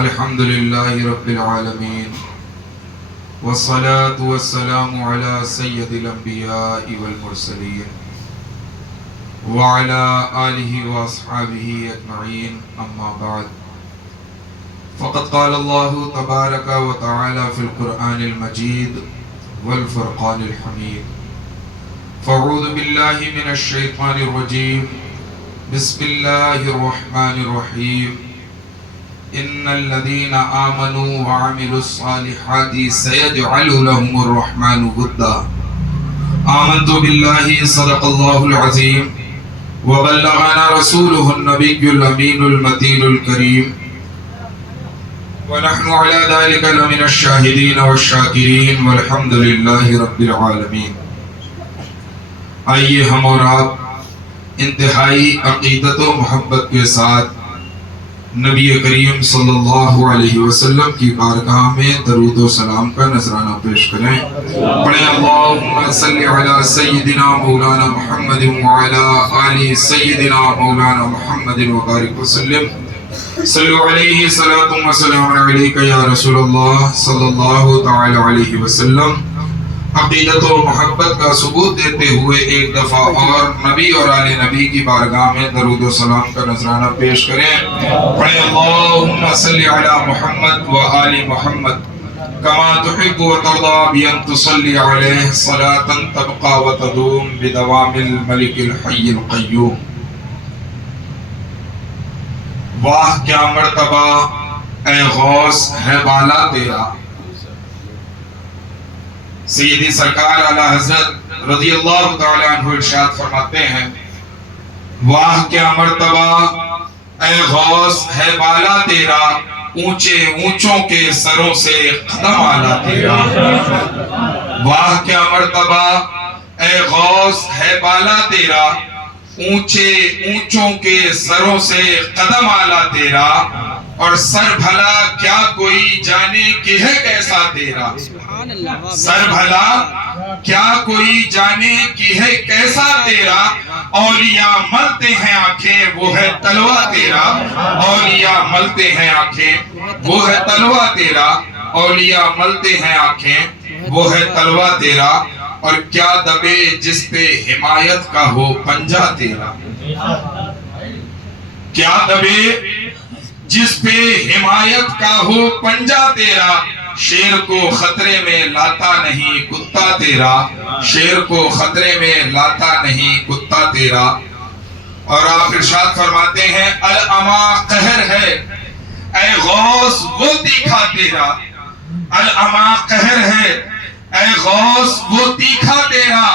الحمد لله رب العالمين والصلاة والسلام على سيد الأنبياء والمرسلين وعلى آله وأصحابه أجمعين أما بعد فقد قال الله تبارك وتعالى في القرآن المجيد والفرقان الحميد فأعوذ بالله من الشيطان الرجيم بسم الله الرحمن الرحيم إن الذين آمنوا وعملوا الصالحات سيجعل لهم الرحمن ودا آمنت بالله صدق الله العظيم وبلغنا رسوله النبي الأمين المتين الكريم ونحن على ذلك لمن الشاهدين والشاكرين والحمد لله رب العالمين. آئیے ہم اور آپ انتہائی عقیدت و محبت کے ساتھ نبی کریم صلی اللہ علیہ وسلم کی بارگاہ میں درود و سلام کا نذرانہ پیش کریں. پڑھیں اللہم صلی علی سیدنا مولانا محمد وعلی آل سیدنا مولانا محمد وبارک وسلم. صلو علیہ صلاۃ و سلام علیک یا رسول اللہ صلی اللہ تعالی علیہ وسلم. عقیدت و محبت کا ثبوت دیتے ہوئے ایک دفعہ اور نبی اور آل نبی کی بارگاہ میں درود و سلام کا نذرانہ پیش کریں. پڑھیں اللہم صلی علی محمد و آل محمد کما تحب و ترضى بأن تصلی علیہ صلاة تبقى و تدوم بدوام الملک الحی القیوم. واہ کیا مرتبہ اے غوث ہے بالا تیرا. سیدی سرکار اعلیٰ حضرت رضی اللہ تعالی عنہ ارشاد فرماتے ہیں واہ کیا مرتبہ اے غوث ہے بالا تیرا اونچے اونچوں کے سروں سے قدم آلا تیرا. واہ کیا مرتبہ اے غوث ہے بالا تیرا اونچے اونچوں کے سروں سے قدم آلا تیرا اور سر بھلا کیا کوئی جانے کہ ہے کیسا تیرا. سر بھلا کیا کوئی جانے کہ ہے کیسا تیرا. اولیاء ملتے ہیں آنکھیں وہ ہے تلوہ تیرا. اولیاء ملتے ہیں آنکھیں وہ ہے تلوہ تیرا. اولیاء ملتے ہیں آنکھیں وہ ہے تلوہ تیرا. اور کیا دبے جس پہ حمایت کا ہو پنجہ تیرا. کیا دبے جس پہ حمایت کا ہو پنجہ تیرا. شیر کو خطرے میں لاتا نہیں کتا تیرا. شیر کو خطرے میں لاتا نہیں کتا تیرا. اور آپ ارشاد فرماتے ہیں العما قہر ہے اے غوث وہ تیکھا تیرا. العما قہر ہے اے غوث وہ تیکھا تیرا.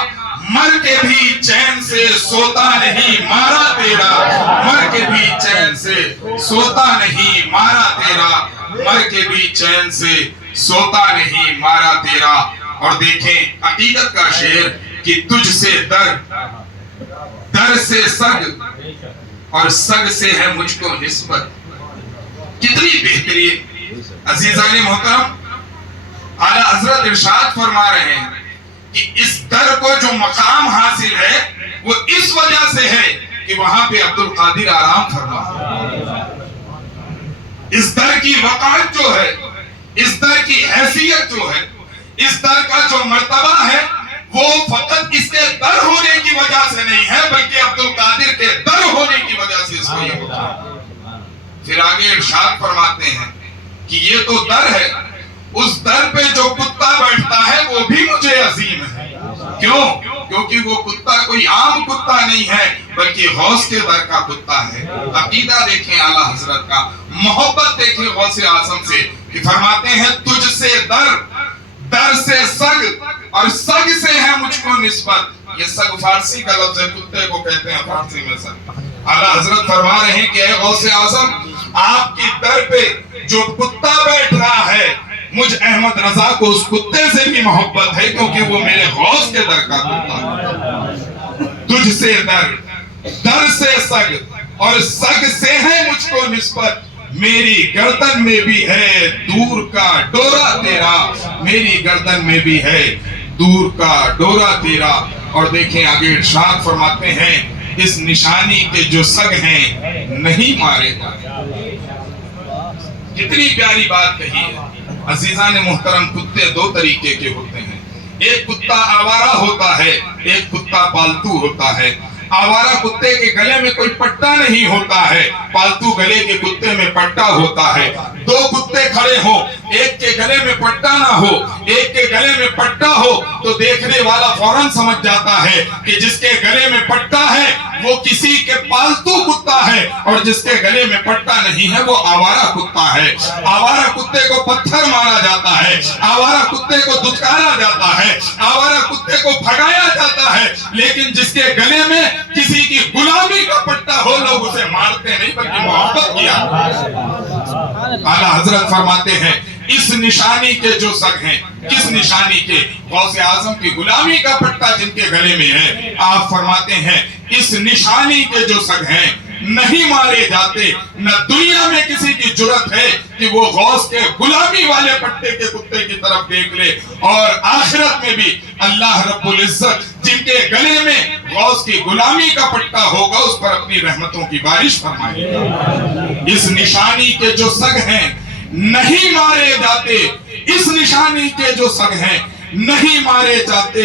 مر کے بھی چین سے سوتا نہیں مارا تیرا. مر کے بھی چین سے سوتا نہیں مارا تیرا. مر کے بھی چین سے سوتا نہیں مارا تیرا. اور دیکھیں عقیدت کا شعر کہ تجھ سے در در سے سگ اور سگ سے ہے مجھ کو نسبت. کتنی بہترین. عزیزان محترم اعلیٰ حضرت ارشاد فرما رہے ہیں کہ اس در کو جو مقام حاصل ہے وہ اس وجہ سے ہے کہ وہاں پہ عبد القادر آرام فرما. اس در کی وقعت جو ہے, اس در کی حیثیت جو ہے, اس در کا جو مرتبہ ہے وہ فقط اس کے در ہونے کی وجہ سے نہیں ہے بلکہ عبد القادر کے در ہونے کی وجہ سے اس کو یہ ہوتا ہے. پھر آگے ارشاد فرماتے ہیں کہ یہ تو در ہے, اس در پہ جو کتا بیٹھتا ہے وہ بھی مجھے عظیم ہے. کیوں؟ کیونکہ وہ کتا کوئی عام کتا نہیں ہے بلکہ غوث کے در کا کتا ہے. عقیدہ دیکھیں اعلیٰ حضرت کا, محبت دیکھیں غوث اعظم سے کہ فرماتے ہیں تجھ سے در در سے سگ اور سگ سے ہے مجھ کو نسبت. یہ سگ فارسی کا لفظ ہے, کتے کو کہتے ہیں فارسی میں سگ. اعلیٰ حضرت فرما رہے ہیں کہ اے غوث اعظم آپ کی در پہ جو کتا بیٹھ رہا ہے مجھ احمد رضا کو اس کتے سے بھی محبت ہے کیونکہ وہ میرے غوث کے در کا کتا ہے. تجھ سے در در سے سگ اور سگ سے ہے مجھ کو نسبت. میری گردن میں بھی ہے دور کا ڈورا تیرا. میری گردن میں بھی ہے دور کا ڈورا تیرا. اور دیکھیں آگے ارشاد فرماتے ہیں اس نشانی کے جو سگ ہیں نہیں مارے جائیں. کتنی پیاری بات کہی ہے. عزیزان محترم، کتے دو طریقے کے ہوتے ہیں. ایک کتا آوارہ ہوتا ہے، ایک کتا پالتو ہوتا ہے. آوارہ کتے کے گلے میں کوئی پٹا نہیں ہوتا ہے، پالتو گلے کے کتے میں پٹا ہوتا ہے. دو کتے کھڑے ہوں، ایک کے گلے میں پٹا نہ ہو، ایک کے گلے میں پٹا ہو، تو دیکھنے والا فوراً سمجھ جاتا ہے کہ جس کے گلے میں پٹا ہے وہ کسی کے پالتو کتا ہے، اور جس کے گلے میں پٹا نہیں ہے وہ آوارہ کتا ہے. آوارہ کتے کو پتھر مارا جاتا ہے، آوارہ کتے کو دھتکارا جاتا ہے، آوارہ کتے کو بھگایا جاتا ہے. لیکن جس کے گلے میں کسی کی غلامی کا پٹا ہو، لوگ اسے مارتے نہیں بلکہ محبت کیا. اعلیٰ حضرت فرماتے ہیں اس نشانی کے جو سگ ہیں، کس نشانی کے؟ غوث اعظم کی غلامی کا پٹا جن کے گلے میں ہے. آپ فرماتے ہیں اس نشانی کے جو سگ ہیں نہیں مارے جاتے. نہ دنیا میں کسی کی جرت ہے کہ وہ غوث کے غلامی والے پٹے کے کتے کی طرف دیکھ لے. اور آخرت میں بھی اللہ رب العزت جن کے گلے میں غوث کی غلامی کا پٹا ہوگا اس پر اپنی رحمتوں کی بارش فرمائے گا. اس نشانی کے جو سگ ہیں نہیں مارے جاتے، اس نشانی کے جو سگ ہیں نہیں مارے جاتے.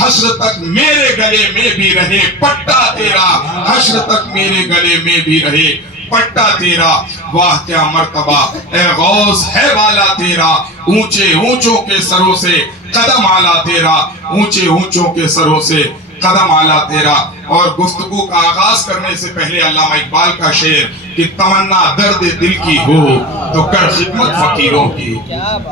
حشر تک میرے گلے میں بھی رہے پٹا تیرا، حشر تک میرے گلے میں بھی رہے پٹا تیرا. واہ کیا مرتبہ اے غوث ہے والا تیرا، اونچے اونچوں کے سروں سے قدم آلا تیرا، اونچے اونچوں کے سروں سے قدم آلا تیرا. اور گفتگو کا آغاز کرنے سے پہلے علامہ اقبال کا شعر کہ تمنا درد دل کی ہو تو کر خدمت فقیروں کی،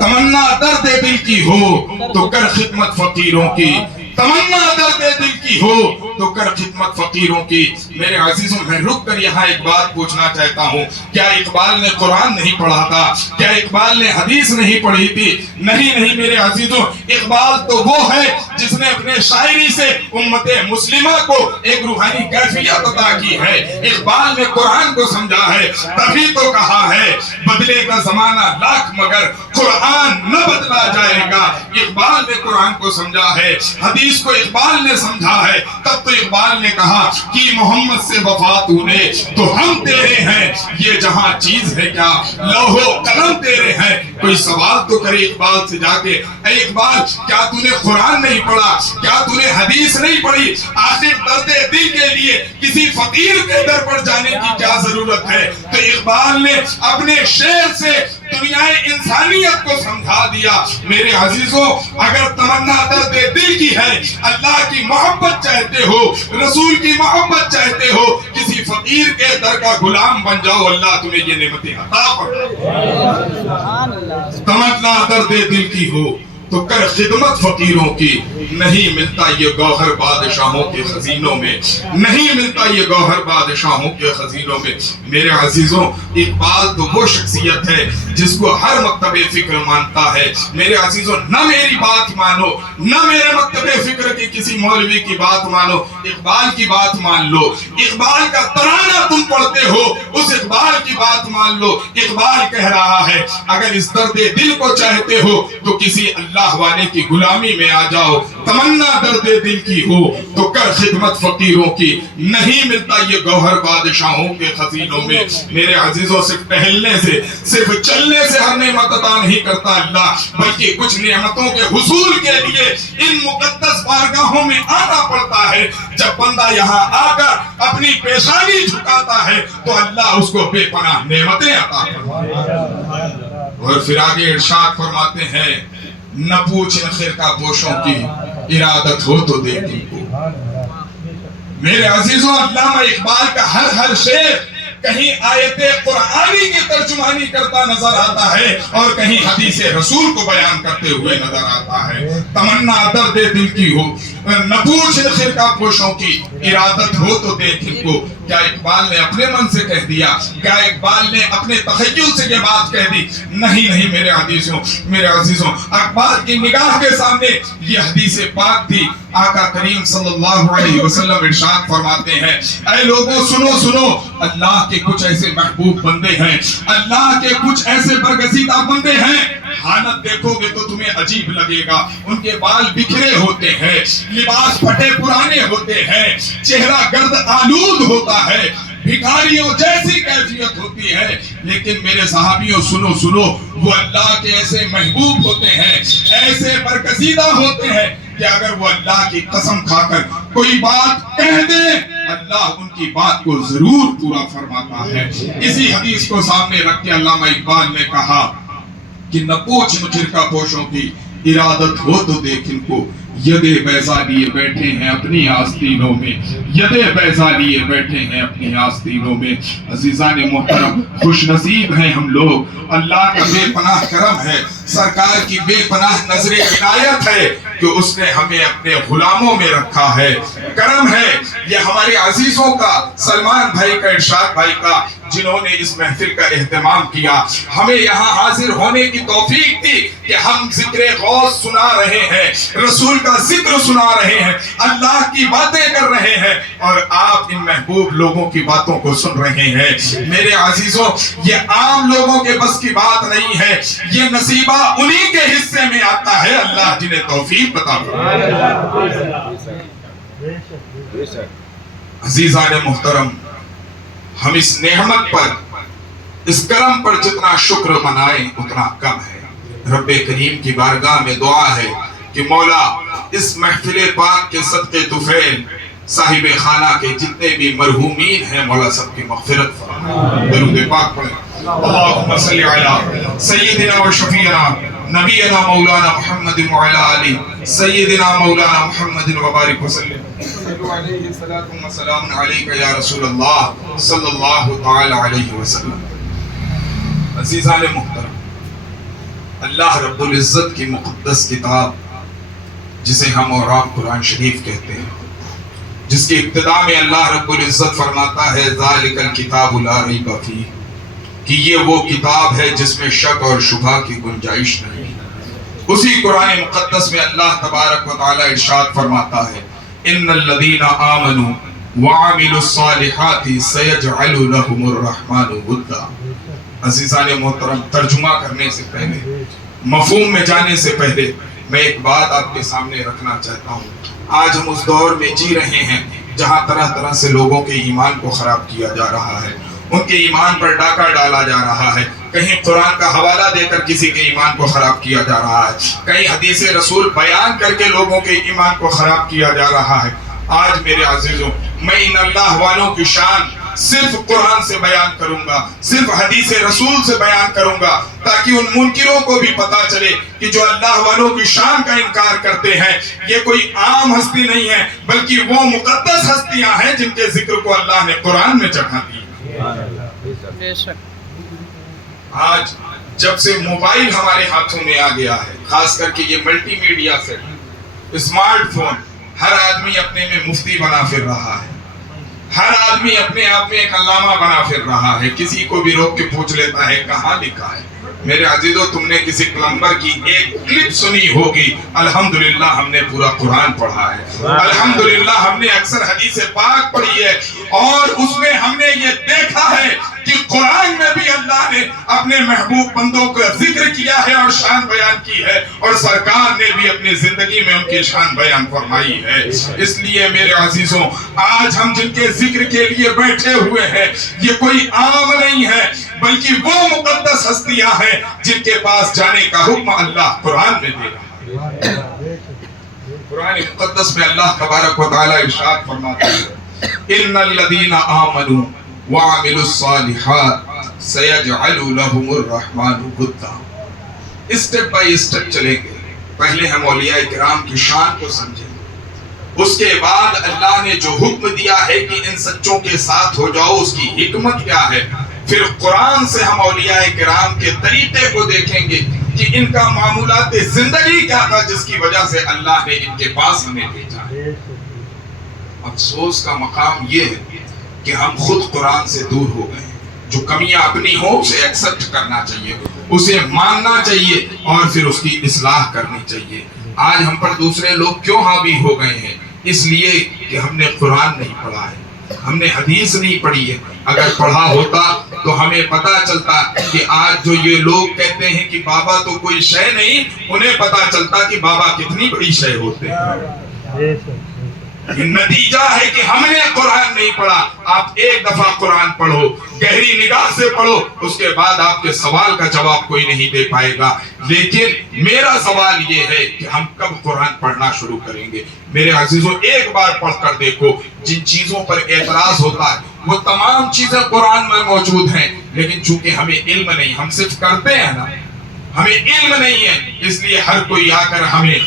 تمنا درد دل کی ہو تو کر خدمت فقیروں کی، تمنا درد دل کی ہو تو کر خدمت فقیروں کی. میرے عزیزوں، میں رک کر یہاں ایک بات پوچھنا چاہتا ہوں، کیا اقبال نے قرآن نہیں پڑھا تھا؟ کیا اقبال نے حدیث نہیں پڑھی تھی؟ نہیں میرے عزیزوں، اقبال تو وہ ہے جس نے اپنے شاعری سے امت مسلمہ کو ایک روحانی کیفیت عطا کی ہے. اقبال نے قرآن کو سمجھا ہے، تبھی تو کہا ہے بدلے گا زمانہ لاکھ مگر قرآن نہ بدلا جائے گا. اقبال نے قرآن کو سمجھا ہے، حدیث کو اقبال نے سمجھا ہے. تب تو اقبال نے کہا کہ محمد سے وفا تو نے تو ہم تیرے ہیں، یہ جہاں چیز ہے کیا لوح و قلم تیرے ہیں. کوئی سوال تو کرے اقبال سے جا کے، اے اقبال کیا تو نے قرآن نہیں پڑھا؟ کیا تو نے حدیث نہیں پڑھی؟ آخر درد دل کے لیے کسی فقیر کے در پر جانے کی کیا ضرورت ہے؟ تو اقبال نے اپنے شعر سے دنیا انسانیت کو سمجھا دیا. میرے عزیزوں، اگر تمنا درد دل کی ہے، اللہ کی محبت چاہتے ہو، رسول کی محبت چاہتے ہو، کسی فقیر کے در کا غلام بن جاؤ، اللہ تمہیں یہ نعمتیں عطا فرمائے. تمنا درد دل کی ہو تو کر خدمت فقیروں کی. نہیں ملتا یہ گوہر بادشاہوں کے خزینوں میں، نہیں ملتا یہ گوہر بادشاہوں کے خزینوں میں. میرے عزیزوں، اقبال تو وہ شخصیت ہے جس کو ہر مکتب فکر مانتا ہے. میرے عزیزوں، نہ میری بات مانو، نہ میرے مکتب فکر کی کسی مولوی کی بات مانو، اقبال کی بات مان لو. اقبال کا ترانہ تم پڑھتے ہو، اس اقبال کی بات مان لو. اقبال کہہ رہا ہے اگر اس درد دل کو چاہتے ہو تو کسی اللہ والے کی غلامی میں آ جاؤ. تمنا درد دل کی ہو تو کر خدمت فقیروں کی. نہیں ملتا یہ گوہر بادشاہوں کے خزینوں میں. میرے عزیزوں، صرف ٹہلنے سے، صرف چلنے سے ہر نعمت عطا نہیں کرتا اللہ، بلکہ کچھ نعمتوں کے حصول کے لیے ان مقدس بارگاہوں میں آنا پڑتا ہے. جب بندہ یہاں آ کر اپنی پیشانی جھکاتا ہے تو اللہ اس کو بے پناہ نعمتیں عطا کرتا ہے. اور پھر آگے ارشاد فرماتے ہیں نہ پوچھ ان خرقہ پوشوں کی ارادت ہو تو دے دل کو. میرے عزیزوں، علامہ اقبال کا ہر شعر کہیں آیت قرآنی کی ترجمانی کرتا نظر آتا ہے اور کہیں حدیث رسول کو بیان کرتے ہوئے نظر آتا ہے. تمنا درد دل کی ہو، نہ پوچھ ان خرقہ پوشوں کی ارادت ہو تو دیکھ ان کو. کیا اقبال نے اپنے من سے کہہ دیا؟ کیا اقبال نے اپنے تخیل سے یہ بات کہہ دی؟ نہیں میرے عزیزوں، اقبال کی نگاہ کے سامنے یہ حدیث پاک تھی. آقا کریم صلی اللہ علیہ وسلم ارشاد فرماتے ہیں اے لوگوں سنو، اللہ کے کچھ ایسے محبوب بندے ہیں، اللہ کے کچھ ایسے برگزیدہ بندے ہیں حالت دیکھو گے تو تمہیں عجیب لگے گا. ان کے بال بکھرے ہوتے ہیں, لباس پھٹے پرانے ہوتے ہیں, چہرہ گرد آلود ہوتا ہے, بھکاریوں جیسی کیفیت ہوتی ہے. لیکن میرے صحابیوں سنو سنو, وہ اللہ کے ایسے محبوب ہوتے ہیں, ایسے برگزیدہ ہوتے ہیں کہ اگر وہ اللہ کی قسم کھا کر کوئی بات کہہ دے, اللہ ان کی بات کو ضرور پورا فرماتا ہے. اسی حدیث کو سامنے رکھ کے علامہ اقبال نے کہا کہ نہ پوچھ مچھرکا پوشوں کی, ارادت ہو تو دیکھ ان کو, یدے بیضا لیے بیٹھے ہیں اپنی آستینوں میں, یدے بیضا لیے بیٹھے ہیں اپنی آستینوں میں. عزیزان محترم, خوش نصیب ہیں ہم لوگ, اللہ کا بے پناہ کرم ہے, سرکار کی بے پناہ نظر عنایت ہے کہ اس نے ہمیں اپنے غلاموں میں رکھا ہے. کرم ہے یہ ہمارے عزیزوں کا, سلمان بھائی کا, ارشاد بھائی کا, جنہوں نے اس محفل کا اہتمام کیا, ہمیں یہاں حاضر ہونے کی توفیق دی کہ ہم ذکر غوث سنا رہے ہیں, رسول کا ذکر سنا رہے ہیں, اللہ کی باتیں کر رہے ہیں, اور آپ ان محبوب لوگوں کی باتوں کو سن رہے ہیں. میرے عزیزوں, یہ عام لوگوں کے بس کی بات نہیں ہے, یہ نصیبہ انہی کے حصے میں آتا ہے, اللہ جنہیں توفیق عطا فرمائے. عزیزان محترم, ہم اس نعمت پر, اس کرم پر جتنا شکر منائیں اتنا کم ہے. رب کریم کی بارگاہ میں دعا ہے کہ مولا اس محفل پاک کے صدقے طفیل صاحب خانہ کے جتنے بھی مرحومین ہیں, مولا سب کی مغفرت فرما. درود پاک پڑھیں. اللہم صلی علی سیدنا و شفیعنا نبینا مولانا محمد وعلی آلہ سیدنا مولانا محمد وبارک وسلم. علیہ الصلوۃ والسلام علیک یا رسول اللہ صلی اللہ تعالی علیہ وسلم. عزیزان محترم, اللہ رب العزت کی مقدس کتاب جسے ہم اور آپ قرآن شریف کہتے ہیں, جس کی ابتدا میں اللہ رب العزت فرماتا ہے ذالک الکتاب لا ریب فیہ, کہ یہ وہ کتاب ہے جس میں شک اور شبہ کی گنجائش نہیں. اسی قرآن مقدس میں اللہ تبارک و تعالی ارشاد فرماتا ہے ان الذین آمنوا وعملوا الصالحات سیجعل لهم الرحمن ودا. عزیزان محترم, ترجمہ کرنے سے پہلے, مفہوم میں جانے سے پہلے میں ایک بات آپ کے سامنے رکھنا چاہتا ہوں. آج ہم اس دور میں جی رہے ہیں جہاں طرح طرح سے لوگوں کے ایمان کو خراب کیا جا رہا ہے, ان کے ایمان پر ڈاکہ ڈالا جا رہا ہے, کہیں قرآن کا حوالہ دے کر کسی کے ایمان کو خراب کیا جا رہا ہے, کہیں حدیث رسول بیان کر کے لوگوں کے ایمان کو خراب کیا جا رہا ہے. آج میرے عزیزوں, میں ان اللہ والوں کی شان صرف قرآن سے بیان کروں گا, صرف حدیث رسول سے بیان کروں گا, تاکہ ان منکروں کو بھی پتا چلے کہ جو اللہ والوں کی شان کا انکار کرتے ہیں یہ کوئی عام ہستی نہیں ہے, بلکہ وہ مقدس ہستیاں ہیں جن کے ذکر کو اللہ نے قرآن میں چڑھا دی. آج جب سے موبائل ہمارے ہاتھوں میں آ گیا ہے, خاص کر کے یہ multimedia set, smartphone, ہر آدمی اپنے میں مفتی بنا پھر رہا ہے, ہر آدمی اپنے آپ میں ایک علامہ بنا پھر رہا ہے. کسی کو بھی روک کے پوچھ لیتا ہے کہاں لکھا ہے. میرے عزیزوں, تم نے کسی پلمبر کی ایک کلپ سنی ہوگی, الحمدللہ ہم نے پورا قرآن پڑھا ہے, الحمدللہ ہم نے اکثر حدیث پاک پڑھی ہے, اور اس میں ہم نے یہ دیکھا ہے کہ قرآن میں بھی اللہ نے اپنے محبوب بندوں کا ذکر کیا ہے اور شان بیان کی ہے, اور سرکار نے بھی اپنی زندگی میں ان کی شان بیان فرمائی ہے. اس لیے میرے عزیزوں, آج ہم جن کے ذکر کے لیے بیٹھے ہوئے ہیں یہ کوئی عام نہیں ہے, بلکہ وہ مقدس ہستیاں ہیں جن کے پاس جانے کا حکم اللہ قرآن میں دے رہا ہے. قرآن مقدس میں اللہ تبارک و تعالی ارشاد فرماتا ہے ان الذین آمنوا وعملوا الصالحات سیجعل لهم الرحمن ودا. اسٹیپ بائی اسٹیپ چلیں گے. پہلے ہم اولیاء کرام کی شان کو سمجھیں, اس کے بعد اللہ نے جو حکم دیا ہے کہ ان سچوں کے ساتھ ہو جاؤ اس کی حکمت کیا ہے, پھر قرآن سے ہم اولیاء کرام کے طریقے کو دیکھیں گے کہ ان کا معمولات زندگی کیا تھا جس کی وجہ سے اللہ نے ان کے پاس ہمیں بھیجا. افسوس کا مقام یہ ہے کہ ہم خود قرآن سے دور ہو گئے ہیں. جو کمیاں اپنی ہو اسے ایکسپٹ کرنا چاہیے, اسے ماننا چاہیے, اور پھر اس کی اصلاح کرنی چاہیے. آج ہم پر دوسرے لوگ کیوں حاوی ہو گئے ہیں؟ اس لیے کہ ہم نے قرآن نہیں پڑھا ہے, ہم نے حدیث نہیں پڑھی ہے. اگر پڑھا ہوتا تو ہمیں پتا چلتا کہ آج جو یہ لوگ کہتے ہیں کہ بابا تو کوئی شے نہیں، انہیں پتا چلتا کہ بابا کتنی بڑی شے ہوتے ہیں. نتیجہ ہے کہ ہم نے قرآن نہیں پڑھا. آپ ایک دفعہ قرآن پڑھو، گہری نگاہ سے پڑھو، اس کے بعد آپ کے سوال کا جواب کوئی نہیں دے پائے گا. لیکن میرا سوال یہ ہے کہ ہم کب قرآن پڑھنا شروع کریں گے؟ میرے عزیزوں، ایک بار پڑھ کر دیکھو. جن چیزوں پر اعتراض ہوتا ہے وہ تمام چیزیں قرآن میں موجود ہیں، لیکن چونکہ ہمیں علم نہیں، ہم صرف کرتے ہیں نا، ہمیں علم نہیں ہے، اس لیے ہر کوئی آ کر ہمیں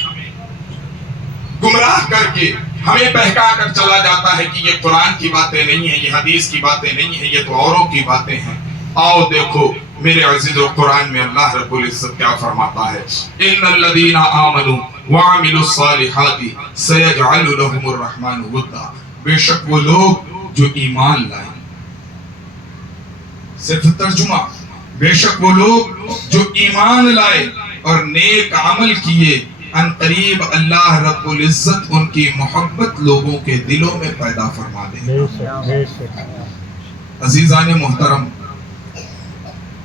گمراہ کر کے ہمیں بہکا کر چلا جاتا ہے کہ یہ قرآن کی باتیں نہیں ہیں، یہ حدیث کی باتیں نہیں ہیں، یہ تو اوروں کی باتیں ہیں. آؤ دیکھو میرے عزیزو، قرآن میں اللہ رب العزت کیا فرماتا ہے؟ ان الذین آمنوا وعملوا الصالحات سیجعل لهم الرحمن ودا. بے شک وہ لوگ جو ایمان لائے، صرف ترجمہ، بے شک وہ لوگ جو ایمان لائے اور نیک عمل کیے، ان قریب اللہ رب العزت ان کی محبت لوگوں کے دلوں میں پیدا فرما دے. عزیزان محترم،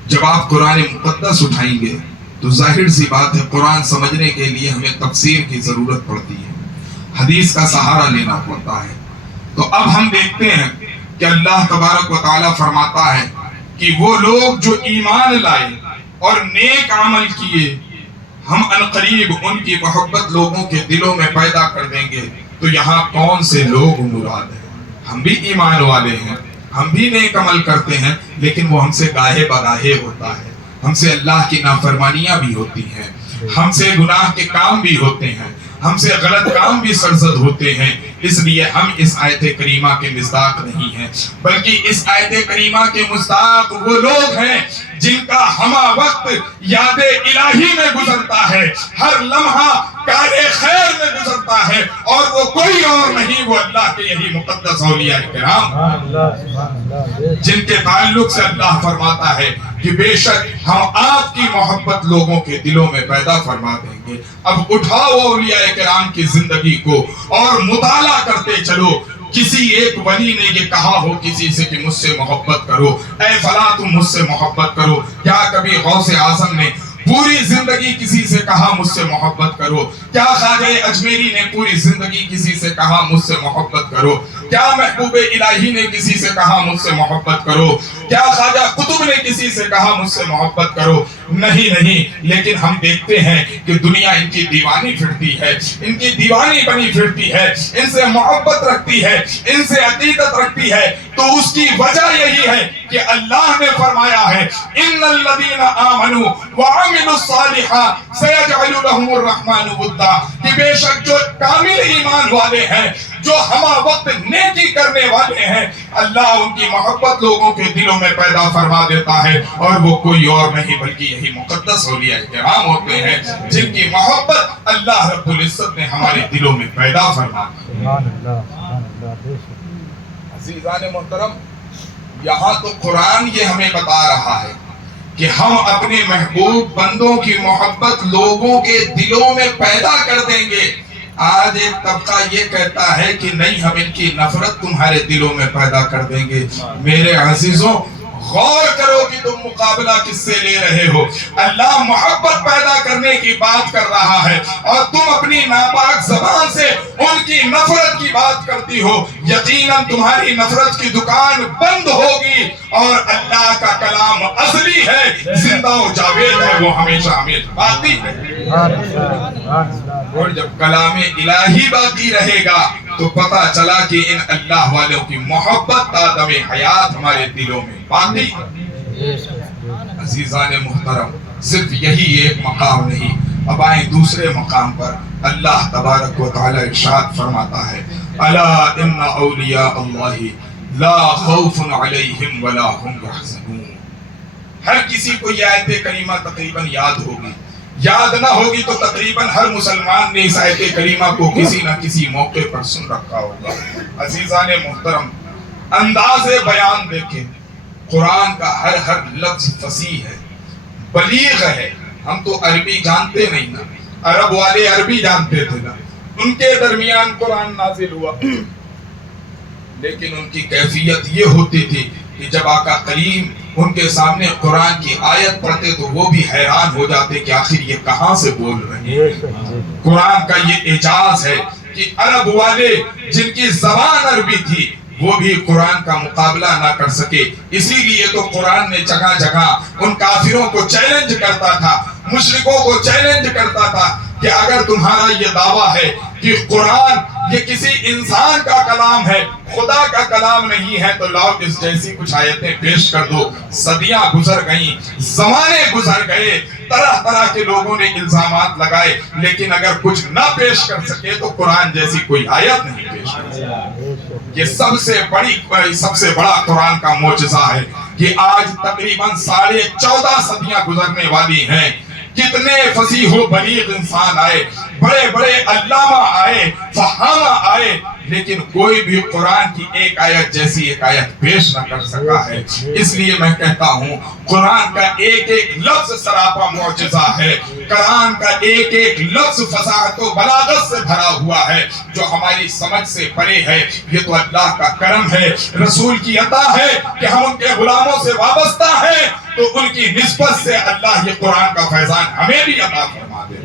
جب آپ قرآن مقدس اٹھائیں گے تو ظاہر سی بات ہے قرآن سمجھنے کے لیے ہمیں تفسیر کی ضرورت پڑتی ہے، حدیث کا سہارا لینا پڑتا ہے. تو اب ہم دیکھتے ہیں کہ اللہ تبارک و تعالیٰ فرماتا ہے کہ وہ لوگ جو ایمان لائے اور نیک عمل کیے، ہم انقریب ان کی محبت لوگوں کے دلوں میں پیدا کر دیں گے. تو یہاں کون سے لوگ مراد ہیں؟ ہم بھی ایمان والے ہیں، ہم بھی نیک عمل کرتے ہیں، لیکن وہ ہم سے گاہے بگاہے ہوتا ہے. ہم سے اللہ کی نافرمانیاں بھی ہوتی ہیں، ہم سے گناہ کے کام بھی ہوتے ہیں، ہم سے غلط کام بھی سرزد ہوتے ہیں. اس لیے ہم اس آیت کریمہ کے مصداق نہیں ہیں، بلکہ اس آیت کریمہ کے مصداق وہ لوگ ہیں جن کا ہمہ وقت یاد الہی میں گزرتا ہے، ہر لمحہ کار خیر میں گزرتا ہے، اور وہ کوئی اور نہیں، وہ اللہ کے یہی مقدس اولیاء کرام جن کے تعلق سے اللہ فرماتا ہے کہ بے شک ہم آپ کی محبت لوگوں کے دلوں میں پیدا فرما دیں گے. اب اٹھاؤ اولیاء کرام کی زندگی کو اور مطالعہ کرتے چلو. کسی ایک ولی نے یہ کہا ہو کسی سے کہ مجھ سے محبت کرو، اے فلاں تم مجھ سے محبت کرو؟ کیا کبھی غوث اعظم نے پوری زندگی کسی سے کہا مجھ سے محبت کرو؟ کیا خواجہ اجمیری نے پوری زندگی کسی سے کہا مجھ سے محبت کرو؟ کیا محبوب الہی نے کسی سے کہا مجھ سے محبت کرو؟ کیا خواجہ قطب نے کسی سے کہا مجھ سے محبت کرو؟ نہیں. لیکن ہم دیکھتے ہیں کہ دنیا ان کی دیوانی پھرتی ہے، ان کی دیوانی بنی پھرتی ہے، ان سے محبت رکھتی ہے، ان سے عقیدت رکھتی ہے. تو اس کی وجہ یہی ہے کہ اللہ نے فرمایا ہے ان الذین آمنوا وعملوا الصالحات سیجعل لهم الرحمن ودا، کہ بے شک جو کامل ایمان والے ہیں، جو ہمہ وقت نیکی کرنے والے ہیں، اللہ ان کی محبت لوگوں کے دلوں میں پیدا فرما دیتا ہے. اور وہ کوئی اور نہیں بلکہ یہی مقدس اولیاء کرام ہوتے ہیں جن کی محبت اللہ رب العزت نے ہمارے دلوں میں پیدا فرما دی. عزیزان محترم، یہاں تو قرآن یہ ہمیں بتا رہا ہے کہ ہم اپنے محبوب بندوں کی محبت لوگوں کے دلوں میں پیدا کر دیں گے. آج ایک طبقہ یہ کہتا ہے کہ نہیں، ہم ان کی نفرت تمہارے دلوں میں پیدا کر دیں گے. میرے عزیزوں، غور کرو کہ تم مقابلہ کس سے لے رہے ہو. اللہ محبت پیدا کرنے کی بات کر رہا ہے اور تم اپنی ناپاک زبان سے ان کی نفرت کی بات کرتی ہو. یقیناً تمہاری نفرت کی دکان بند ہوگی، اور اللہ کا کلام اصلی ہے، زندہ و جاوید ہے، وہ ہمیشہ ہمیشہ باقی ہے. اور جب کلام الہی باقی رہے گا تو پتا چلا کہ ان اللہ والوں کی محبت آدم حیات ہمارے دلوں میں باقی ہے. عزیزان محترم، صرف یہی ایک مقام نہیں، اب آئیں دوسرے مقام پر. اللہ تبارک و تعالی ارشاد فرماتا ہے الا ان اولیاء اللہ لا خوف علیہم ولا هم یحزنون. ہر کسی کو یہ آیت کریمہ تقریباً یاد ہوگی، یاد نہ ہوگی تو تقریباً ہر مسلمان نے اس آیت کریمہ کو کسی نہ کسی موقع پر سن رکھا ہوگا. عزیزان محترم، انداز بیان دیکھیں، قرآن کا ہر لفظ فصیح ہے، بلیغ ہے. ہم تو عربی جانتے نہیں نا، عرب والے عربی جانتے تھے نا، ان کے درمیان قرآن نازل ہوا. لیکن ان کی کیفیت یہ ہوتی تھی کہ جب آقا کریم ان کے سامنے قرآن کی آیت پڑھتے تو وہ بھی حیران ہو جاتے کہ آخر یہ کہاں سے بول رہے ہیں۔ قرآن کا یہ اعجاز ہے کہ عرب والے جن کی زبان عربی تھی وہ بھی قرآن کا مقابلہ نہ کر سکے، اسی لیے تو قرآن نے جگہ جگہ ان کافروں کو چیلنج کرتا تھا، مشرکوں کو چیلنج کرتا تھا کہ اگر تمہارا یہ دعویٰ ہے کہ قرآن یہ کسی انسان کا کلام ہے، خدا کا کلام نہیں ہے، تو لاؤ اس جیسی کچھ آیتیں پیش کر دو۔ صدیاں گزر گئیں، زمانے گزر گئے، طرح طرح کے لوگوں نے الزامات لگائے، لیکن اگر کچھ نہ پیش کر سکے تو قرآن جیسی کوئی آیت نہیں پیش کر سکے۔ یہ سب سے بڑا قرآن کا معجزہ ہے کہ آج تقریباً 14.5 صدیاں گزرنے والی ہیں، کتنے فصیح و بلیغ انسان آئے، بڑے بڑے علامہ آئے، فہامہ آئے، لیکن کوئی بھی قرآن کی ایک آیت جیسی ایک آیت پیش نہ کر سکا ہے۔ اس لیے میں کہتا ہوں قرآن کا ایک ایک لفظ سراپا معجزہ ہے، قرآن کا ایک ایک لفظ فصاحت و بلاغت سے بھرا ہوا ہے جو ہماری سمجھ سے پرے ہے۔ یہ تو اللہ کا کرم ہے، رسول کی عطا ہے کہ ہم ان کے غلاموں سے وابستہ ہیں، تو ان کی نسبت سے اللہ یہ قرآن کا فیضان ہمیں بھی عطا فرما دے۔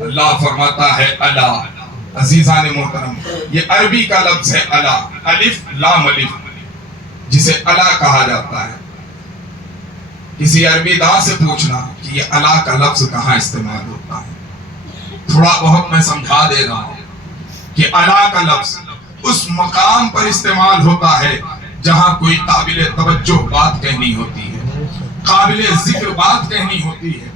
اللہ فرماتا ہے الا، عزیزان محترم، یہ عربی کا لفظ ہے الا، الف لام الف، جسے الا کہا جاتا ہے۔ کسی عربی داں سے پوچھنا کہ یہ الا کا لفظ کہاں استعمال ہوتا ہے، تھوڑا بہت میں سمجھا دے رہا ہوں کہ الا کا لفظ اس مقام پر استعمال ہوتا ہے جہاں کوئی قابل توجہ بات کہنی ہوتی ہے، قابل ذکر بات کہنی ہوتی ہے،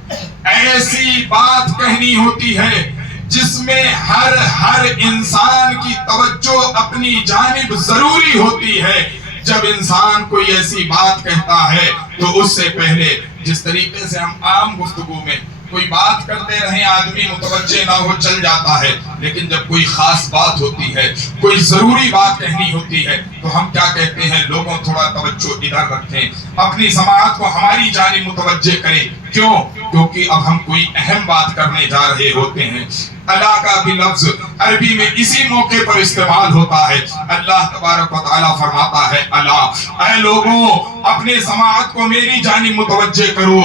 ایسی بات کہنی ہوتی ہے جس میں ہر انسان کی توجہ اپنی جانب ضروری ہوتی ہے۔ جب انسان کوئی ایسی بات کہتا ہے تو اس سے پہلے جس طریقے سے ہم عام گفتگو میں کوئی بات کرتے رہیں آدمی متوجہ نہ ہو چل جاتا ہے، لیکن جب کوئی خاص بات ہوتی ہے، کوئی ضروری بات کہنی ہوتی ہے تو ہم کیا کہتے ہیں، لوگوں تھوڑا توجہ ادھر رکھیں، اپنی سماعت کو ہماری جانب متوجہ کریں۔ کیوں؟ کیونکہ اب ہم کوئی اہم بات کرنے جا رہے ہوتے ہیں۔ الا کا بھی لفظ عربی میں اسی موقع پر استعمال ہوتا ہے۔ اللہ تبارک و تعالیٰ فرماتا ہے الا، اے لوگوں اپنے سماعت کو میری جانب متوجہ کرو،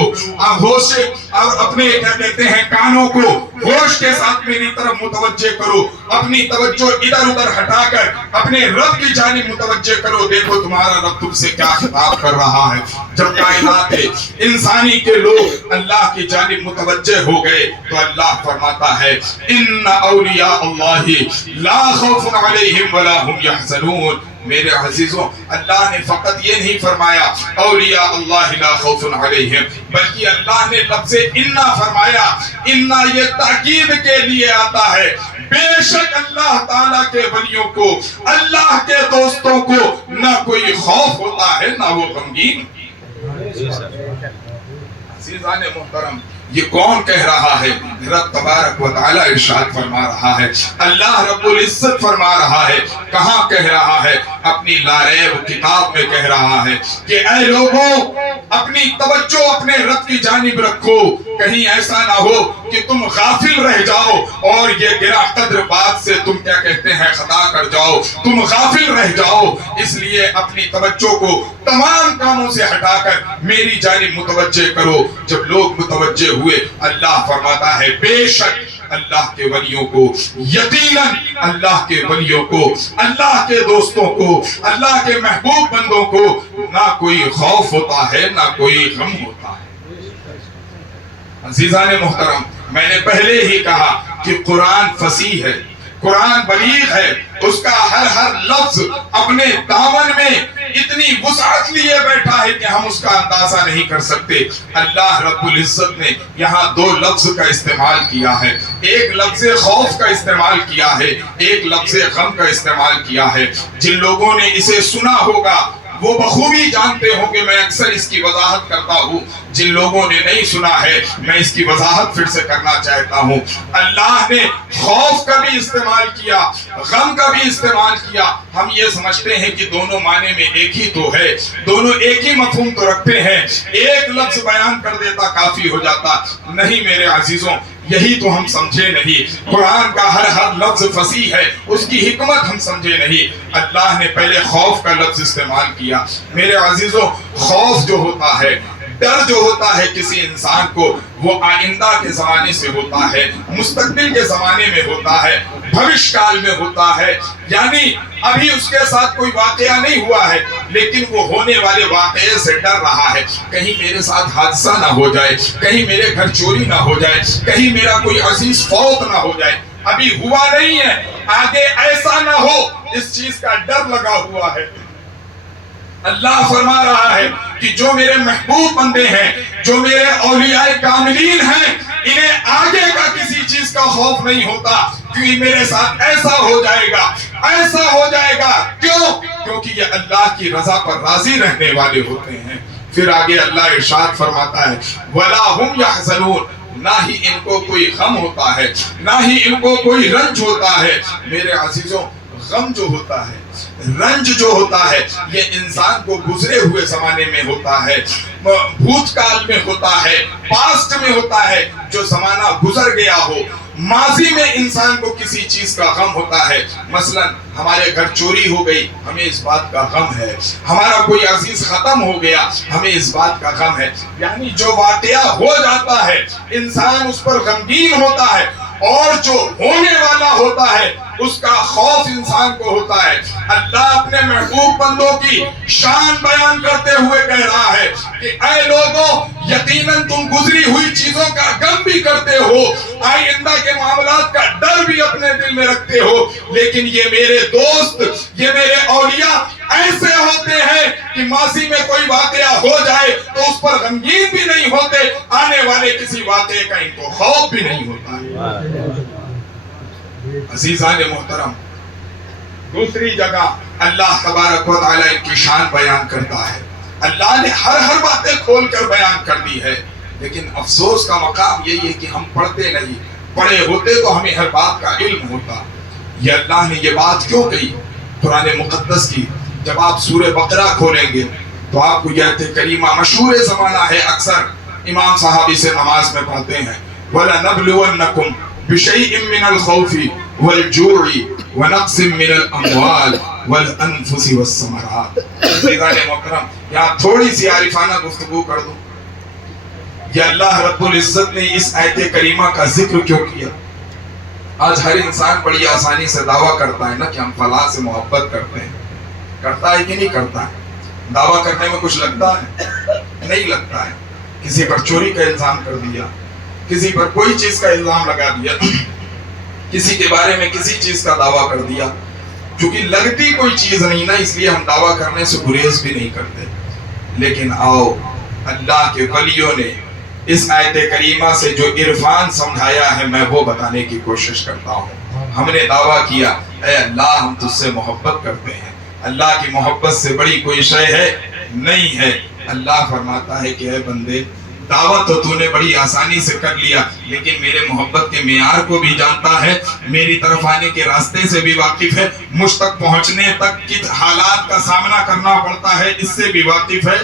ہوش اور اپنے کیا کہتے ہیں کانوں کو ہوش کے ساتھ میری طرف متوجہ کرو، اپنی توجہ ادھر ادھر ہٹا کر اپنے رب کی جانب متوجہ کرو۔ دیکھو تمہارا رب تم سے کیا خطاب کر رہا ہے۔ جب کائنات انسانی کے لوگ اللہ کی جانب متوجہ ہو گئے تو اللہ فرماتا ہے ان اولیاء اللہ لا خوف علیہم ولا هم يحزنون۔ میرے عزیزوں، اللہ نے فقط یہ نہیں فرمایا اولیاء اللہ لا خوف علیہم، بلکہ اللہ نے لفظ انا فرمایا۔ انا یہ تاکید کے لیے آتا ہے، بے شک اللہ تعالیٰ کے ولیوں کو، اللہ کے دوستوں کو نہ کوئی خوف ہوتا ہے نہ وہ غمگین۔ عزیزان محترم، یہ کون کہہ رہا ہے؟ رب تبارک و تعالیٰ ارشاد فرما رہا ہے، اللہ رب العزت فرما رہا ہے۔ کہاں کہہ رہا ہے؟ اپنی لاریب کتاب میں کہہ رہا ہے کہ اے لوگوں اپنی توجہ اپنے رب کی جانب رکھو، کہیں ایسا نہ ہو کہ تم غافل رہ جاؤ اور یہ گرا قدر بات سے تم کیا کہتے ہیں خطا کر جاؤ، تم غافل رہ جاؤ۔ اس لیے اپنی توجہ کو تمام کاموں سے ہٹا کر میری جانب متوجہ کرو۔ جب لوگ متوجہ ہوئے اللہ فرماتا ہے بے شک اللہ کے ولیوں کو، یقیناً اللہ کے ولیوں کو، اللہ کے دوستوں کو، اللہ کے محبوب بندوں کو نہ کوئی خوف ہوتا ہے نہ کوئی غم ہوتا ہے۔ عزیزان محترم، میں نے پہلے ہی کہا کہ قرآن فصیح ہے، قرآن بلیغ ہے، اس کا ہر لفظ اپنے دامن میں اتنی وسعت لیے بیٹھا ہے کہ ہم اس کا اندازہ نہیں کر سکتے۔ اللہ رب العزت نے یہاں دو لفظ کا استعمال کیا ہے، ایک لفظ خوف کا استعمال کیا ہے، ایک لفظ غم کا استعمال کیا ہے۔ جن لوگوں نے اسے سنا ہوگا وہ بخوبی جانتے ہوں کہ میں اکثر اس کی وضاحت کرتا ہوں. جن لوگوں نے نہیں سنا ہے میں اس کی وضاحت پھر سے کرنا چاہتا ہوں. اللہ نے خوف کا بھی استعمال کیا, غم کا بھی استعمال کیا. ہم یہ سمجھتے ہیں کہ دونوں معنی میں ایک ہی تو ہے, دونوں ایک ہی مفہوم تو رکھتے ہیں, ایک لفظ بیان کر دیتا کافی ہو جاتا. نہیں میرے عزیزوں, یہی تو ہم سمجھے نہیں. قرآن کا ہر لفظ فصیح ہے, اس کی حکمت ہم سمجھے نہیں. اللہ نے پہلے خوف کا لفظ استعمال کیا. میرے عزیزوں, خوف جو ہوتا ہے, ڈر جو ہوتا ہے کسی انسان کو, وہ آئندہ کے زمانے سے ہوتا ہے, مستقبل کے زمانے میں ہوتا ہے, بھوش کال میں ہوتا ہے. یعنی ابھی اس کے ساتھ کوئی واقعہ نہیں ہوا ہے لیکن وہ ہونے والے واقعے سے ڈر رہا ہے. کہیں میرے ساتھ حادثہ نہ ہو جائے, کہیں میرے گھر چوری نہ ہو جائے, کہیں میرا کوئی عزیز فوت نہ ہو جائے. ابھی ہوا نہیں ہے, آگے ایسا نہ ہو, اس چیز کا ڈر لگا ہوا ہے. اللہ فرما رہا ہے کہ جو میرے محبوب بندے ہیں, جو میرے اولیاء کاملین ہیں, انہیں آگے کا کسی چیز کا خوف نہیں ہوتا کہ میرے ساتھ ایسا ہو جائے گا, ایسا ہو جائے گا. کیوں؟ کیونکہ یہ اللہ کی رضا پر راضی رہنے والے ہوتے ہیں. پھر آگے اللہ ارشاد فرماتا ہے وَلَا هُمْ يَحْزَنُونَ, نہ ہی ان کو کوئی غم ہوتا ہے, نہ ہی ان کو کوئی رنج ہوتا ہے. میرے عزیزوں, غم جو ہوتا ہے, رنج جو ہوتا ہے, یہ انسان کو گزرے ہوئے زمانے میں ہوتا ہے, بھوت کال میں ہوتا ہے, پاسٹ میں ہوتا ہے. جو زمانہ گزر گیا ہو, ماضی میں انسان کو کسی چیز کا غم ہوتا ہے. مثلا ہمارے گھر چوری ہو گئی, ہمیں اس بات کا غم ہے. ہمارا کوئی عزیز ختم ہو گیا, ہمیں اس بات کا غم ہے. یعنی جو واقعہ ہو جاتا ہے انسان اس پر غمگین ہوتا ہے, اور جو ہونے والا ہوتا ہے اس کا خوف انسان کو ہوتا ہے. اللہ اپنے محبوب بندوں کی شان بیان کرتے ہوئے کہہ رہا ہے کہ اے لوگوں, یقیناً تم گزری ہوئی چیزوں کا غم بھی کرتے ہو, آئندہ کے معاملات کا ڈر بھی اپنے دل میں رکھتے ہو, لیکن یہ میرے دوست, یہ میرے اولیاء ایسے ہوتے ہیں کہ ماضی میں کوئی واقعہ ہو جائے تو اس پر غمگین بھی نہیں ہوتے, آنے والے کسی واقعے کا ان کو خوف بھی نہیں ہوتا ہے. عزیزان محترم, دوسری جگہ اللہ تبارک و تعالیٰ ان کی شان بیان کرتا ہے. اللہ نے ہر باتیں کھول کر بیان کر دی ہے, لیکن افسوس کا مقام یہی ہے کہ ہم پڑھتے نہیں. پڑھے ہوتے تو ہمیں ہر بات کا علم ہوتا. یہ اللہ نے یہ بات کیوں کہی قرآن مقدس کی؟ جب آپ سورہ بقرہ کھولیں گے تو آپ کو یہ آیت کریمہ مشہور زمانہ ہے, اکثر امام صحابی سے نماز میں پڑھتے ہیں وَلَنَبْلُوَنَّكُمْ بِشَيْءٍ مِّنَ الْخَوْفِ وَالْجُوعِ وَنَقْصٍ مِّنَ الْأَمْوَالِ وَالْأَنفُسِ وَالثَّمَرَاتِ. عزیزان محترم, یہاں تھوڑی سی عارفانہ گفتگو کر دوں. یہ اللہ رب العزت نے اس آیت کریمہ کا ذکر کیوں کیا؟ آج ہر انسان بڑی آسانی سے دعویٰ کرتا ہے نا کہ ہم فلاں سے محبت کرتے ہیں. کرتا ہے کہ نہیں کرتا ہے؟ دعویٰ کرنے میں کچھ لگتا ہے؟ نہیں لگتا ہے. کسی پر چوری کا الزام کر دیا, کسی پر کوئی چیز کا الزام لگا دیا, کسی کے بارے میں کسی چیز کا دعویٰ کر دیا. کیونکہ لگتی کوئی چیز نہیں نا, اس لیے ہم دعویٰ کرنے سے گریز بھی نہیں کرتے. لیکن آؤ, اللہ کے ولیوں نے اس آیت کریمہ سے جو عرفان سمجھایا ہے میں وہ بتانے کی کوشش کرتا ہوں. ہم نے دعویٰ کیا اے اللہ ہم تجھ سے محبت کرتے ہیں, اللہ کی محبت سے بڑی کوئی شے ہے نہیں ہے. اللہ فرماتا ہے کہ اے بندے, دعوت تو نے بڑی آسانی سے کر لیا, لیکن میرے محبت کے معیار کو بھی جانتا ہے, میری طرف آنے کے راستے سے بھی واقف ہے, مجھ تک پہنچنے تک کس حالات کا سامنا کرنا پڑتا ہے اس سے بھی واقف ہے.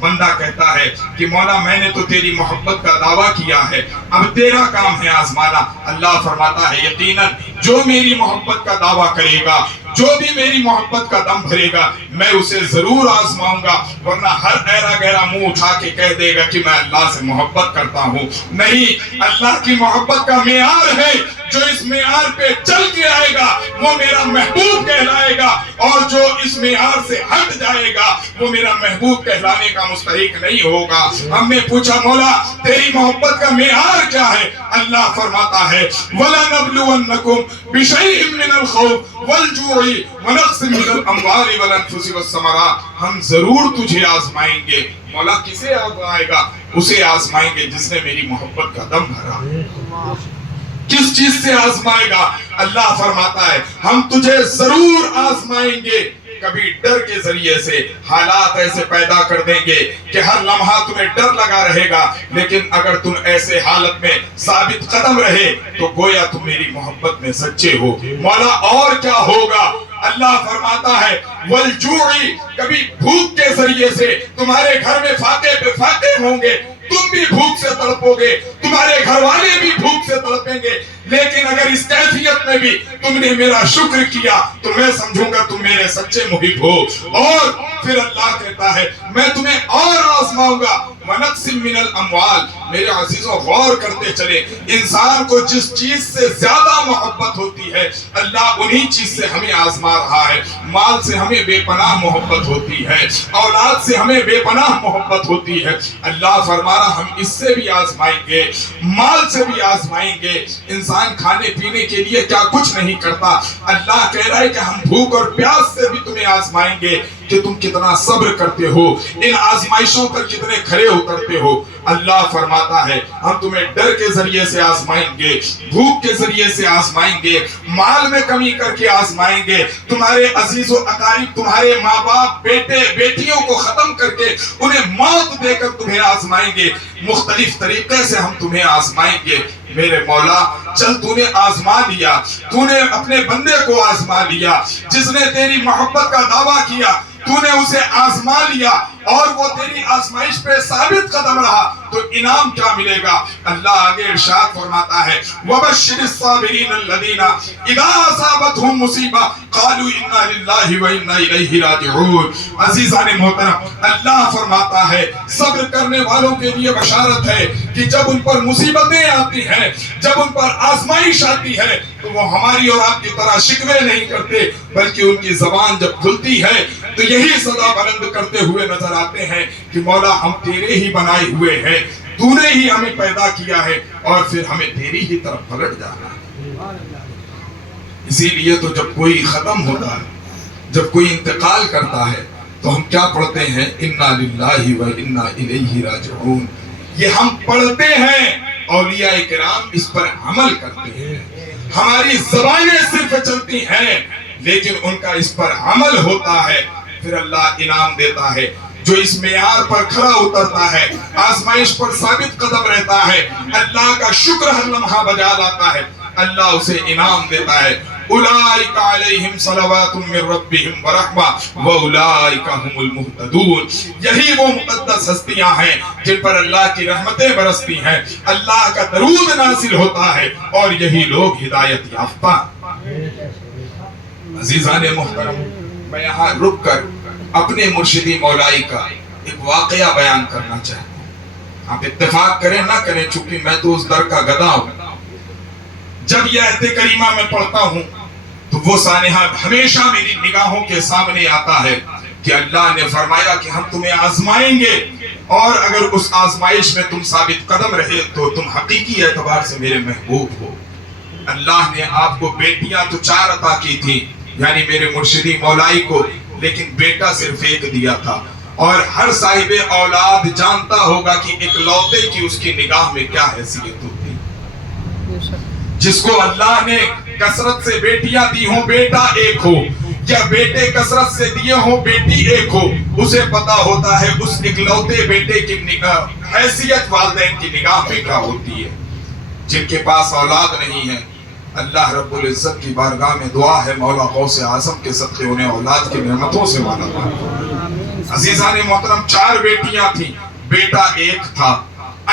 بندہ کہتا ہے کہ مولا میں نے تو تیری محبت کا دعویٰ کیا ہے, اب تیرا کام ہے آزمانا. اللہ فرماتا ہے یقیناً جو میری محبت کا دعویٰ کرے گا, جو بھی میری محبت کا دم بھرے گا, میں اسے ضرور آزماؤں گا. ورنہ ہر ایرا گہرا منہ اٹھا کے کہہ دے گا کہ میں اللہ سے محبت کرتا ہوں. نہیں, اللہ کی محبت کا معیار ہے, جو اس معیار پہ چل کے آئے گا وہ میرا محبوب کہلائے گا, اور جو اس معیار سے ہٹ جائے گا وہ میرا محبوب کہلانے کا مستحق نہیں ہوگا. ہم نے پوچھا مولا تیری محبت کا معیار کیا ہے؟ اللہ فرماتا ہے وَلَنَبْلُوَنَّكُمْ بِشَيْءٍ مِّنَ الْخَوْفِ وَالْجُوعِ وَنَقْصٍ مِّنَ الْأَمْوَالِ وَالْأَنفُسِ وَالثَّمَرَاتِ. ہم ضرور تجھے آزمائیں گے. مولا کسے آزمائے گا؟ اسے آزمائیں گے جس نے میری محبت کا دم بھرا. کس چیز سے آزمائے گا؟ اللہ فرماتا ہے ہم تجھے ضرور آزمائیں گے کبھی ڈر کے ذریعے سے حالات ایسے پیدا کر دیں گے کہ ہر لمحہ تمہیں ڈر لگا رہے گا، لیکن اگر تم ایسے حالت میں ثابت قدم رہے تو گویا تم میری محبت میں سچے ہو۔ مولا اور کیا ہوگا؟ اللہ فرماتا ہے والجوعی، کبھی بھوک کے ذریعے سے تمہارے گھر میں فاقے پہ فاقے ہوں گے، تم بھی بھوک سے تڑپو گے، تمہارے گھر والے بھی بھوک سے تڑپیں گے، لیکن اگر اس کیفیت میں بھی تم نے میرا شکر کیا تو میں سمجھوں گا تم میرے سچے محب ہو۔ اور پھر اللہ کہتا ہے میں تمہیں اور آزماؤں گا، وَنَقْسِم مِّنَ الْأَمْوَالِ۔ میرے عزیزوں غور کرتے چلے، انسان کو جس چیز سے زیادہ محبت ہوتی ہے اللہ انہی چیز سے ہمیں آزما رہا ہے۔ مال سے ہمیں بے پناہ محبت ہوتی ہے، اولاد سے ہمیں بے پناہ محبت ہوتی ہے، اللہ فرما رہا ہم اس سے بھی آزمائیں گے، مال سے بھی آزمائیں گے۔ انسان کھانے پینے کے لیے کیا کچھ نہیں کرتا، اللہ کہہ رہا ہے کہ ہم بھوک اور پیاس سے بھی تمہیں آزمائیں گے کہ تم کتنا صبر کرتے ہو، ان آزمائشوں پر کتنے کھڑے اترتے ہو۔ اللہ فرماتا ہے ہم تمہیں ڈر کے ذریعے سے آزمائیں گے، بھوک کے ذریعے سے آزمائیں گے، مال میں کمی کر کے آزمائیں گے، تمہارے عزیز و اقارب، تمہارے ماں باپ، بیٹے بیٹیوں کو ختم کر کے انہیں موت دے کر تمہیں آزمائیں گے، مختلف طریقے سے ہم تمہیں آزمائیں گے۔ میرے مولا چل تو نے آزما لیا، تو نے اپنے بندے کو آزما لیا، جس نے تیری محبت کا دعویٰ کیا تو نے اسے آزما لیا اور وہ تیری آزمائش پہ ثابت قدم رہا تو انعام کیا ملے گا؟ اللہ آگے ارشاد فرماتا ہے وَبَشِّرِ الصَّابِرِينَ الَّذِينَ إِذَا أَصَابَتْهُمْ مُصِيبَةٌ قَالُوا إِنَّا لِلَّهِ وَإِنَّا إِلَيْهِ رَاجِعُونَ۔ عزیزان محترم اللہ فرماتا ہے صبر کرنے والوں کے لیے بشارت ہے کہ جب ان پر مصیبتیں آتی ہیں، جب ان پر آزمائش آتی ہے تو وہ ہماری اور آپ کی طرح شکوے نہیں کرتے، بلکہ ان کی زبان جب کھلتی ہے تو یہی صدا بلند کرتے ہوئے نظر آتے ہیں کہ مولا ہم تیرے ہی بنائے ہوئے ہیں، تو نے ہی ہمیں پیدا کیا ہے اور پھر ہمیں تیری ہی طرف پلٹ جانا ہے۔ اسی لیے تو جب کوئی ختم ہوتا ہے، جب کوئی انتقال کرتا ہے تو ہم کیا پڑھتے ہیں؟ اِنَّا لِلَّهِ وَإِنَّا إِلَيْهِ راجعون۔ یہ ہم پڑھتے ہیں، اولیاء کرام اس پر عمل کرتے ہیں، ہماری زبانیں صرف چلتی ہیں لیکن ان کا اس پر عمل ہوتا ہے، پھر اللہ انعام دیتا ہے۔ جو اس معیار پر کھڑا اترتا ہے، آزمائش پر ثابت قدم رہتا ہے، اللہ کا شکر ہر لمحہ بجا لاتا ہے، اللہ اسے انعام دیتا ہے۔ اولئک علیہم صلوات من ربہم ورحمہ واولئک هم المہتدون۔ یہی وہ مقدس ہستیاں ہیں جن پر اللہ کی رحمتیں برستی ہیں، اللہ کا درود نازل ہوتا ہے اور یہی لوگ ہدایت یافتہ۔ عزیزان محترم میں یہاں رک کر اپنے مرشدی مولائی کا ایک واقعہ بیان کرنا چاہتا ہوں، آپ اتفاق کریں نہ کریں چونکہ میں تو اس در کا گدا ہوں۔ جب یہ آیت کریمہ میں پڑھتا ہوں تو وہ سانحہ ہمیشہ میری نگاہوں کے سامنے آتا ہے کہ اللہ نے فرمایا کہ ہم تمہیں آزمائیں گے اور اگر اس آزمائش میں تم ثابت قدم رہے تو تم حقیقی اعتبار سے میرے محبوب ہو۔ اللہ نے آپ کو بیٹیاں تو 4 عطا کی تھی، یعنی میرے مرشدی مولائی کو، لیکن بیٹا صرف ایک دیا تھا، اور ہر صاحب اولاد جانتا ہوگا کہ ایک لوتے کی اس کی نگاہ میں کیا حیثیت ہوتی ہے۔ جس کو اللہ نے کثرت سے بیٹیاں دی ہوں، بیٹا ایک ہو، یا بیٹے کثرت سے دیے ہوں، بیٹی ایک ہو، اسے پتا ہوتا ہے اس اکلوتے بیٹے کی حیثیت والدین کی نگاہ میں کیا ہوتی ہے۔ جن کے پاس اولاد نہیں ہے اللہ رب العزت کی بارگاہ میں دعا ہے مولا غوث اعظم کے صدقے انہیں اولاد کی نعمتوں سے مالا مالا۔ عزیزان محترم 4 بیٹیاں تھیں، بیٹا ایک تھا۔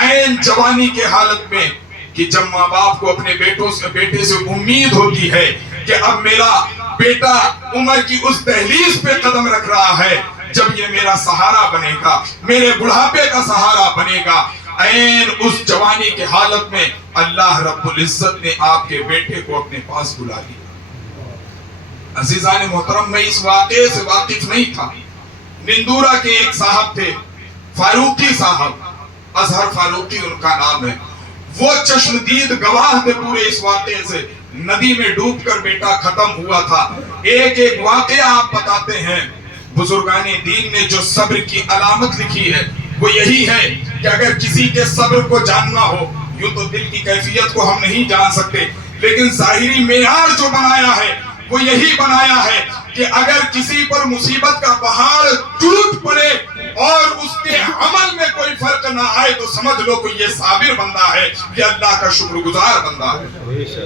عین جوانی کے حالت میں کہ جب ماں باپ کو اپنے بیٹے سے امید ہوتی ہے کہ اب میرا بیٹا عمر کی اس دہلیز پہ قدم رکھ رہا ہے جب یہ میرا سہارا بنے گا، میرے بڑھاپے کا سہارا بنے گا، عین اس جوانی کے حالت میں اللہ رب العزت نے آپ کے بیٹے کو اپنے پاس بلا لیا۔ عزیزان محترم میں اس واقعے سے واقف نہیں تھا۔ نندورہ کے ایک صاحب تھے، فاروقی صاحب، اظہر فاروقی ان کا نام ہے، وہ چشمدید گواہ تھے پورے اس واقعے سے۔ ندی میں ڈوب کر بیٹا ختم ہوا تھا۔ ایک ایک واقعہ آپ بتاتے ہیں۔ بزرگان دین نے جو صبر کی علامت لکھی ہے وہ یہی ہے کہ اگر کسی کے صبر کو جاننا ہو، یوں تو دل کی کیفیت کو ہم نہیں جان سکتے، لیکن ظاہری معیار جو بنایا ہے وہ یہی بنایا ہے کہ اگر کسی پر مصیبت کا پہاڑ ٹوٹ پڑے اور اس کے عمل میں کوئی فرق نہ آئے تو سمجھ لو کہ یہ صابر بندہ ہے، یہ اللہ کا شکر گزار بندہ ہے۔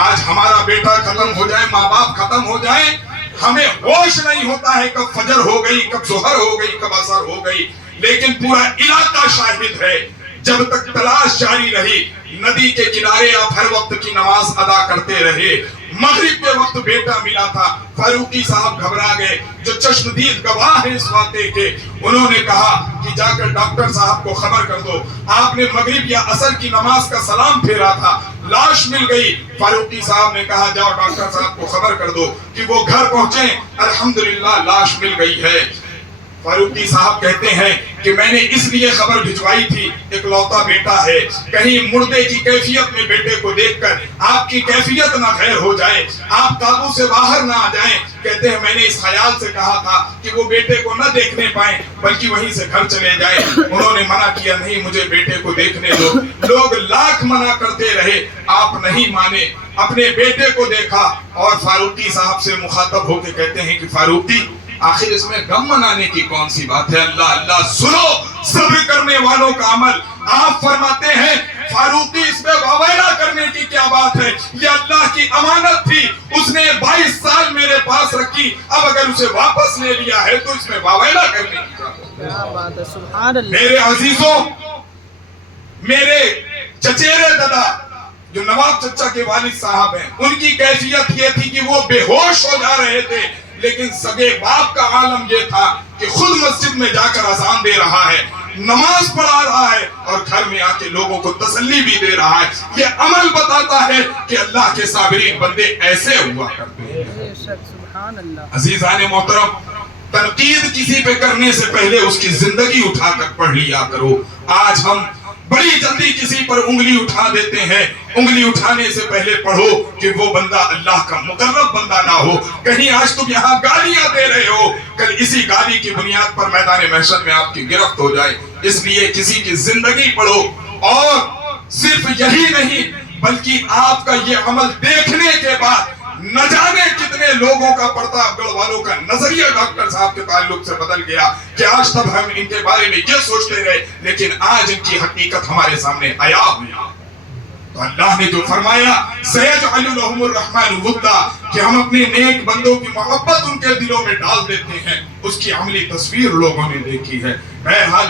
آج ہمارا بیٹا ختم ہو جائے، ماں باپ ختم ہو جائیں، ہمیں ہوش نہیں ہوتا ہے کب فجر ہو گئی، کب ظہر ہو گئی، کب عصر ہو گئی، لیکن پورا علاقہ شاہد ہے جب تک تلاش جاری رہی، ندی کے کنارے آپ ہر وقت کی نماز ادا کرتے رہے۔ مغرب کے وقت بیٹا ملا تھا، فاروقی صاحب گھبرا گئے جو چشمدید گواہ ہیں اس واقعے کے، انہوں نے کہا کہ جا کر ڈاکٹر صاحب کو خبر کر دو، آپ نے مغرب یا عصر کی نماز کا سلام پھیرا تھا، لاش مل گئی۔ فاروقی صاحب نے کہا جاؤ ڈاکٹر صاحب کو خبر کر دو کہ وہ گھر پہنچے، الحمدللہ لاش مل گئی ہے۔ فاروقی صاحب کہتے ہیں کہ میں نے اس لیے خبر بھجوائی تھی، اکلوتا بیٹا ہے، کہیں مردے کی کیفیت میں بیٹے کو دیکھ کر آپ کی کیفیت نہ غیر ہو جائے، آپ قابو سے باہر نہ آ جائیں۔ کہتے ہیں میں نے اس خیال سے کہا تھا کہ وہ بیٹے کو نہ دیکھنے پائیں بلکہ وہیں سے گھر چلے جائیں، انہوں نے منع کیا نہیں مجھے بیٹے کو دیکھنے دو۔ لوگ لاکھ منع کرتے رہے، آپ نہیں مانے، اپنے بیٹے کو دیکھا اور فاروقی صاحب سے مخاطب ہو کے کہتے ہیں کہ فاروقی آخر اس میں غم منانے کی کون سی بات ہے؟ اللہ اللہ، سنو صبر کرنے والوں کا عمل۔ آپ فرماتے ہیں فاروقی اس میں واویلا کرنے کی کیا بات ہے، یہ اللہ کی امانت تھی، اس نے 22 سال میرے پاس رکھی، اب اگر اسے واپس لے لیا ہے تو اس میں واویلا کرنے کی کیا بات ہے؟ سبحان اللہ۔ میرے عزیزوں، میرے چچیرے دادا جو نواب چچا کے والد صاحب ہیں، ان کی کیفیت یہ تھی کہ وہ بے ہوش ہو جا رہے تھے، لیکن سگے باپ کا عالم یہ تھا کہ خود مسجد میں جا کر اذان دے رہا ہے، نماز پڑھا رہا ہے اور گھر میں آ کے لوگوں کو تسلی بھی دے رہا ہے۔ یہ عمل بتاتا ہے کہ اللہ کے صابرین بندے ایسے ہوا کرتے ہیں۔ عزیزان محترم، تنقید کسی پہ کرنے سے پہلے اس کی زندگی اٹھا کر پڑھ لیا کرو۔ آج ہم بڑی جلدی کسی پر انگلی اٹھا دیتے ہیں، انگلی اٹھانے سے پہلے پڑھو کہ وہ بندہ اللہ کا مقرب بندہ نہ ہو۔ کہیں آج تم یہاں گالیاں دے رہے ہو، کل اسی گالی کی بنیاد پر میدان محشر میں آپ کی گرفت ہو جائے۔ اس لیے کسی کی زندگی پڑھو، اور صرف یہی نہیں بلکہ آپ کا یہ عمل دیکھنے کے بعد نہ جانے کتنے لوگوں کا، پرتاپ گڑھ والوں کا نظریہ ڈاکٹر صاحب کے تعلق سے بدل گیا کہ آج تک ہم ان کے بارے میں یہ سوچتے رہے، لیکن آج ان کی حقیقت ہمارے سامنے آیا ہوئی۔ تو اللہ نے جو فرمایا سَيَجْعَلُ لَهُمُ الرَّحْمَنُ وُدًّا، کہ ہم اپنے نیک بندوں کی محبت ان کے دلوں میں ڈال دیتے ہیں، اس کی عملی تصویر لوگوں نے دیکھی ہے۔ بہرحال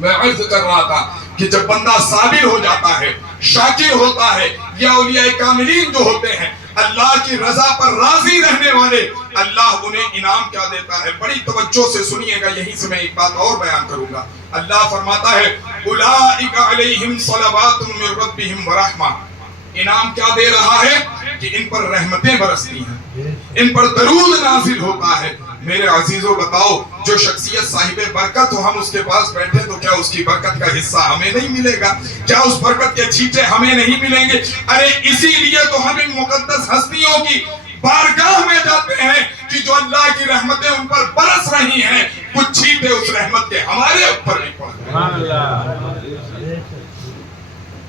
میں عرض کر رہا تھا کہ جب بندہ صابر ہو جاتا ہے، شاکر ہوتا ہے، یا اولیاء کاملین جو ہوتے ہیں اللہ کی رضا پر راضی رہنے والے، اللہ انہیں انعام کیا دیتا ہے، بڑی توجہ سے سنیے گا، یہیں سے میں ایک بات اور بیان کروں گا۔ اللہ فرماتا ہے اولئک علیہم صلوات من ربہم ورحمہ، انعام کیا دے رہا ہے کہ ان پر رحمتیں برستی ہیں، ان پر درود نازل ہوتا ہے۔ میرے عزیزوں بتاؤ، جو شخصیت صاحب برکت ہو، ہم اس کے پاس بیٹھے تو کیا اس کی برکت کا حصہ ہمیں نہیں ملے گا؟ کیا اس برکت کے چھینٹے ہمیں نہیں ملیں گے؟ ارے اسی لیے تو ہم ان مقدس ہستیوں کی بارگاہ میں جاتے ہیں کہ جو اللہ کی رحمتیں ان پر برس رہی ہیں، کچھ چھینٹے اس رحمت کے ہمارے اوپر بھی پڑ رہے ہیں۔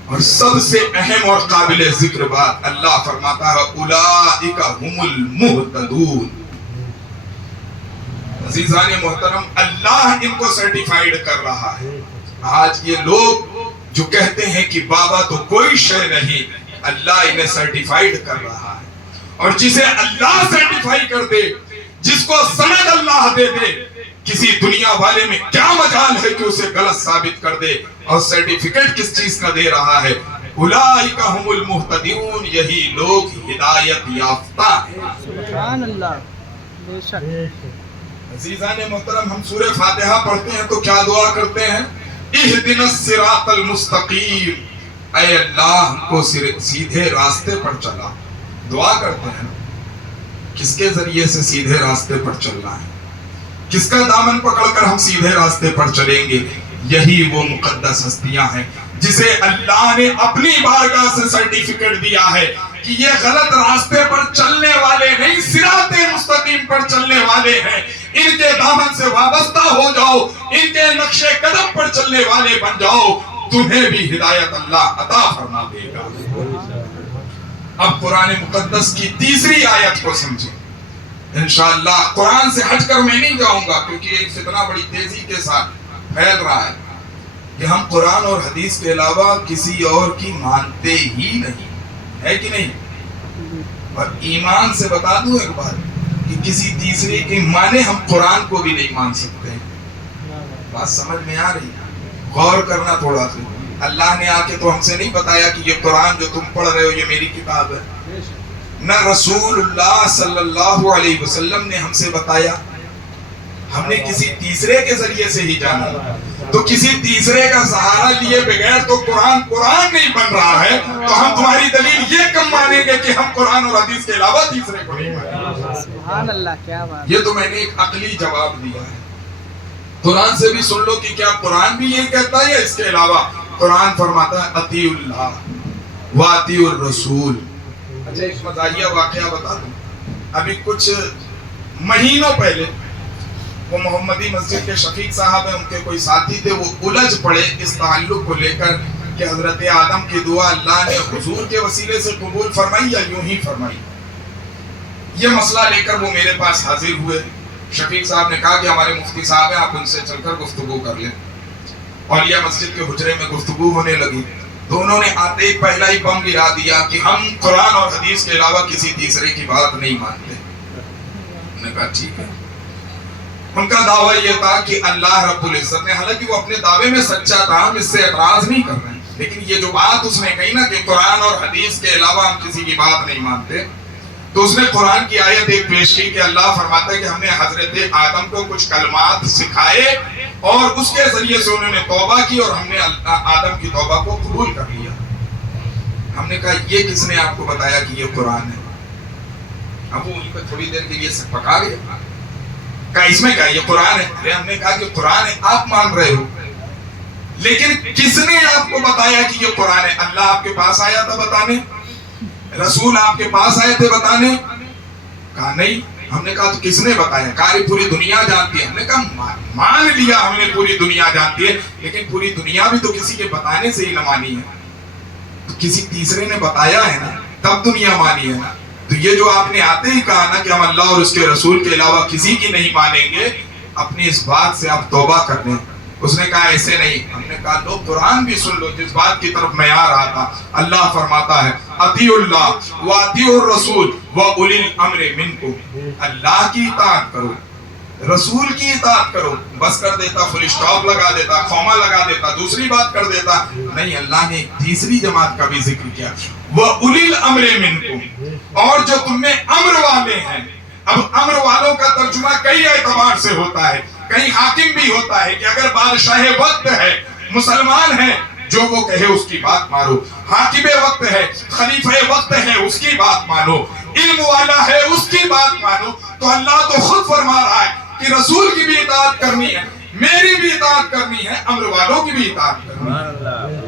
اور سب سے اہم اور قابل ذکر بات، اللہ فرماتا ہے اولئک هم المہتدون۔ عزیزان محترم، اللہ ان کو سرٹیفائیڈ کر رہا ہے۔ آج یہ لوگ جو کہتے ہیں کہ بابا تو کوئی شے نہیں، اللہ انہیں سرٹیفائیڈ کر رہا ہے، اور جسے اللہ سرٹیفائی کر دے، جس کو سند اللہ دے دے، کسی دنیا والے میں کیا مجال ہے کہ اسے غلط ثابت کر دے؟ اور سرٹیفکیٹ کس چیز کا دے رہا ہے؟ اولئک هم المہتدون، یہی لوگ ہدایت یافتہ ہیں۔ سبحان اللہ، بے شک۔ عزیزان محترم، ہم سورہ فاتحہ پڑھتے ہیں تو کیا دعا کرتے ہیں؟ اہدنا الصراط المستقیم، اے اللہ ہم کو سیدھے راستے پر چلا۔ دعا کرتے ہیں کس کے ذریعے سے سیدھے راستے پر چلنا ہے؟ کس کا دامن پکڑ کر ہم سیدھے راستے پر چلیں گے؟ یہی وہ مقدس ہستیاں ہیں جسے اللہ نے اپنی بارگاہ سے سرٹیفکیٹ دیا ہے کہ یہ غلط راستے پر چلنے والے نہیں، صراط مستقیم پر چلنے والے ہیں۔ ان کے دامن سے وابستہ ہو جاؤ، ان کے نقش قدم پر چلنے والے بن جاؤ، تمہیں بھی ہدایت اللہ عطا فرما دے گا۔ اب قرآن مقدس کی تیسری آیت کو سمجھیں۔ انشاءاللہ قرآن سے ہٹ کر میں نہیں جاؤں گا، کیونکہ ایک فتنہ بڑی تیزی کے ساتھ پھیل رہا ہے کہ ہم قرآن اور حدیث کے علاوہ کسی اور کی مانتے ہی نہیں، ہے کہ نہیں؟ اور ایمان سے بتا دوں ایک بات کہ کسی تیسرے کی مانے ہم قرآن کو بھی نہیں مان سکتے ہیں۔ بات سمجھ میں آ رہی ہے؟ غور کرنا تھوڑا سا۔ اللہ نے آ کے تو ہم سے نہیں بتایا کہ یہ قرآن جو تم پڑھ رہے ہو یہ میری کتاب ہے، نہ رسول اللہ صلی اللہ علیہ وسلم نے ہم سے بتایا، ہم نے کسی تیسرے کے ذریعے سے ہی جانا۔ تو کسی تیسرے کا سہارا لیے بغیر تو قرآن نہیں بن رہا ہے، تو ہم تمہاری دلیل یہ کم مانیں گے کہ ہم قرآن اور حدیث کے علاوہ تیسرے کو نہیں مانیں۔ سبحان اللہ، کیا بات! یہ تو میں نے ایک عقلی جواب دیا ہے۔ قرآن سے بھی سن لو کہ کیا قرآن بھی یہی کہتا ہے یا اس کے علاوہ؟ قرآن فرماتا ہے اطیعوا اللہ واطیعوا الرسول۔ اچھا ایک مزاحیہ واقعہ بتا دوں۔ ابھی کچھ مہینوں پہلے وہ محمدی مسجد کے شفیق صاحب ہیں، ان کے کوئی ساتھی تھے، وہ الجھ پڑے اس تعلق کو لے کر کہ حضرت آدم کی دعا اللہ نے حضور کے وسیلے سے قبول فرمائی یا یوں ہی فرمائی۔ یہ مسئلہ لے کر وہ میرے پاس حاضر ہوئے۔ شفیق صاحب نے کہا کہ ہمارے مفتی صاحب ہیں، آپ ان سے چل کر گفتگو کر لیں۔ اولیاء مسجد کے حجرے میں گفتگو ہونے لگی، تو انہوں نے آتے ہی پہلا ہی بم گرا دیا کہ ہم قرآن اور حدیث کے علاوہ کسی تیسرے کی بات نہیں مانتے۔ میں نے کہا ٹھیک ہے۔ ان کا دعویٰ یہ تھا کہ اللہ رب العزت نے، حالانکہ وہ اپنے دعوے میں سچا تھا، ہم اس سے اعتراض نہیں کر رہے ہیں، لیکن یہ جو بات اس نے کہی نا کہ قرآن اور حدیث کے علاوہ ہم کسی کی بات نہیں مانتے، تو اس نے قرآن کی آیت ایک پیش کی کہ اللہ فرماتا ہے کہ ہم نے حضرت آدم کو کچھ کلمات سکھائے اور اس کے ذریعے سے انہوں نے توبہ کی اور ہم نے آدم کی توبہ کو قبول کر لیا۔ ہم نے کہا یہ کس نے آپ کو بتایا کہ یہ قرآن ہے؟ اب وہ ان کو تھوڑی دیر کے لیے پکا گیا، کہا اس میں کہا یہ قرآن ہے۔ ہم نے کہا کہ قرآن ہے، آپ مان رہے ہو، لیکن کس نے آپ کو بتایا کہ یہ قرآن ہے؟ اللہ آپ کے پاس آیا تھا بتانے؟ رسول آپ کے پاس آئے تھے بتانے؟ کہا نہیں۔ ہم نے کہا تو کس نے بتایا؟ کہا پوری دنیا جانتی ہے۔ ہم نے کہا مان لیا ہم نے پوری دنیا جانتی ہے، لیکن پوری دنیا بھی تو کسی کے بتانے سے ہی نہ مانی ہے، تو کسی تیسرے نے بتایا ہے نا، تب دنیا مانی ہے نا۔ تو یہ جو آپ نے آتے ہی کہا نا کہ ہم اللہ اور اس کے رسول کے علاوہ کسی کی نہیں مانیں گے، اپنی اس بات سے آپ توبہ کر لیں۔ اس نے کہا ایسے نہیں۔ ہم نے کہا لو قرآن بھی سن لو، جس بات کی طرف میں آ رہا تھا۔ اللہ فرماتا ہے اطیعوا اللہ واطیعوا الرسول واولی الامر منکم، اللہ کی اطاعت کرو، رسول کی اطاعت کرو۔ بس کر دیتا، فل اسٹاپ لگا دیتا، کھوما لگا دیتا، دوسری بات کر دیتا، نہیں، اللہ نے تیسری جماعت کا بھی ذکر کیا، واولی الامر منکم، اور جو تم میں امر والے ہیں۔ اب امر والوں کا ترجمہ کئی اعتبار سے ہوتا ہے، کہیں حاکم بھی ہوتا ہے کہ اگر بادشاہ وقت ہے، مسلمان ہے، جو وہ کہے اس کی بات مانو، حاکم وقت ہے، خلیفہ وقت ہے، اس کی بات مانو، علم والا ہے، اس کی بات مانو۔ تو اللہ تو خود فرما رہا ہے کہ رسول کی بھی اطاعت کرنی ہے، میری بھی اطاعت کرنی ہے، امر والوں کی بھی اطاعت کرنی ہے۔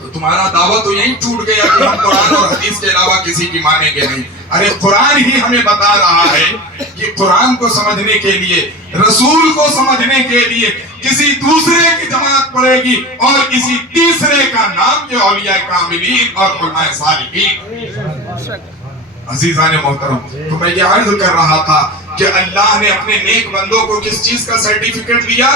تو تمہارا دعویٰ تو یہی ٹوٹ گیا کہ ہم قرآن اور حدیث کے علاوہ کسی کی مانیں گے نہیں۔ ارے قرآن ہی ہمیں بتا رہا ہے کہ قرآن کو سمجھنے کے لیے، رسول کو سمجھنے کے لیے کسی دوسرے کی جماعت پڑے گی، اور کسی تیسرے کا نام یہ اولیاء کاملین اور علماء صالحین۔ عزیزان محترم، تو میں یہ عرض کر رہا تھا کہ اللہ نے اپنے نیک بندوں کو کس چیز کا سرٹیفکیٹ دیا؟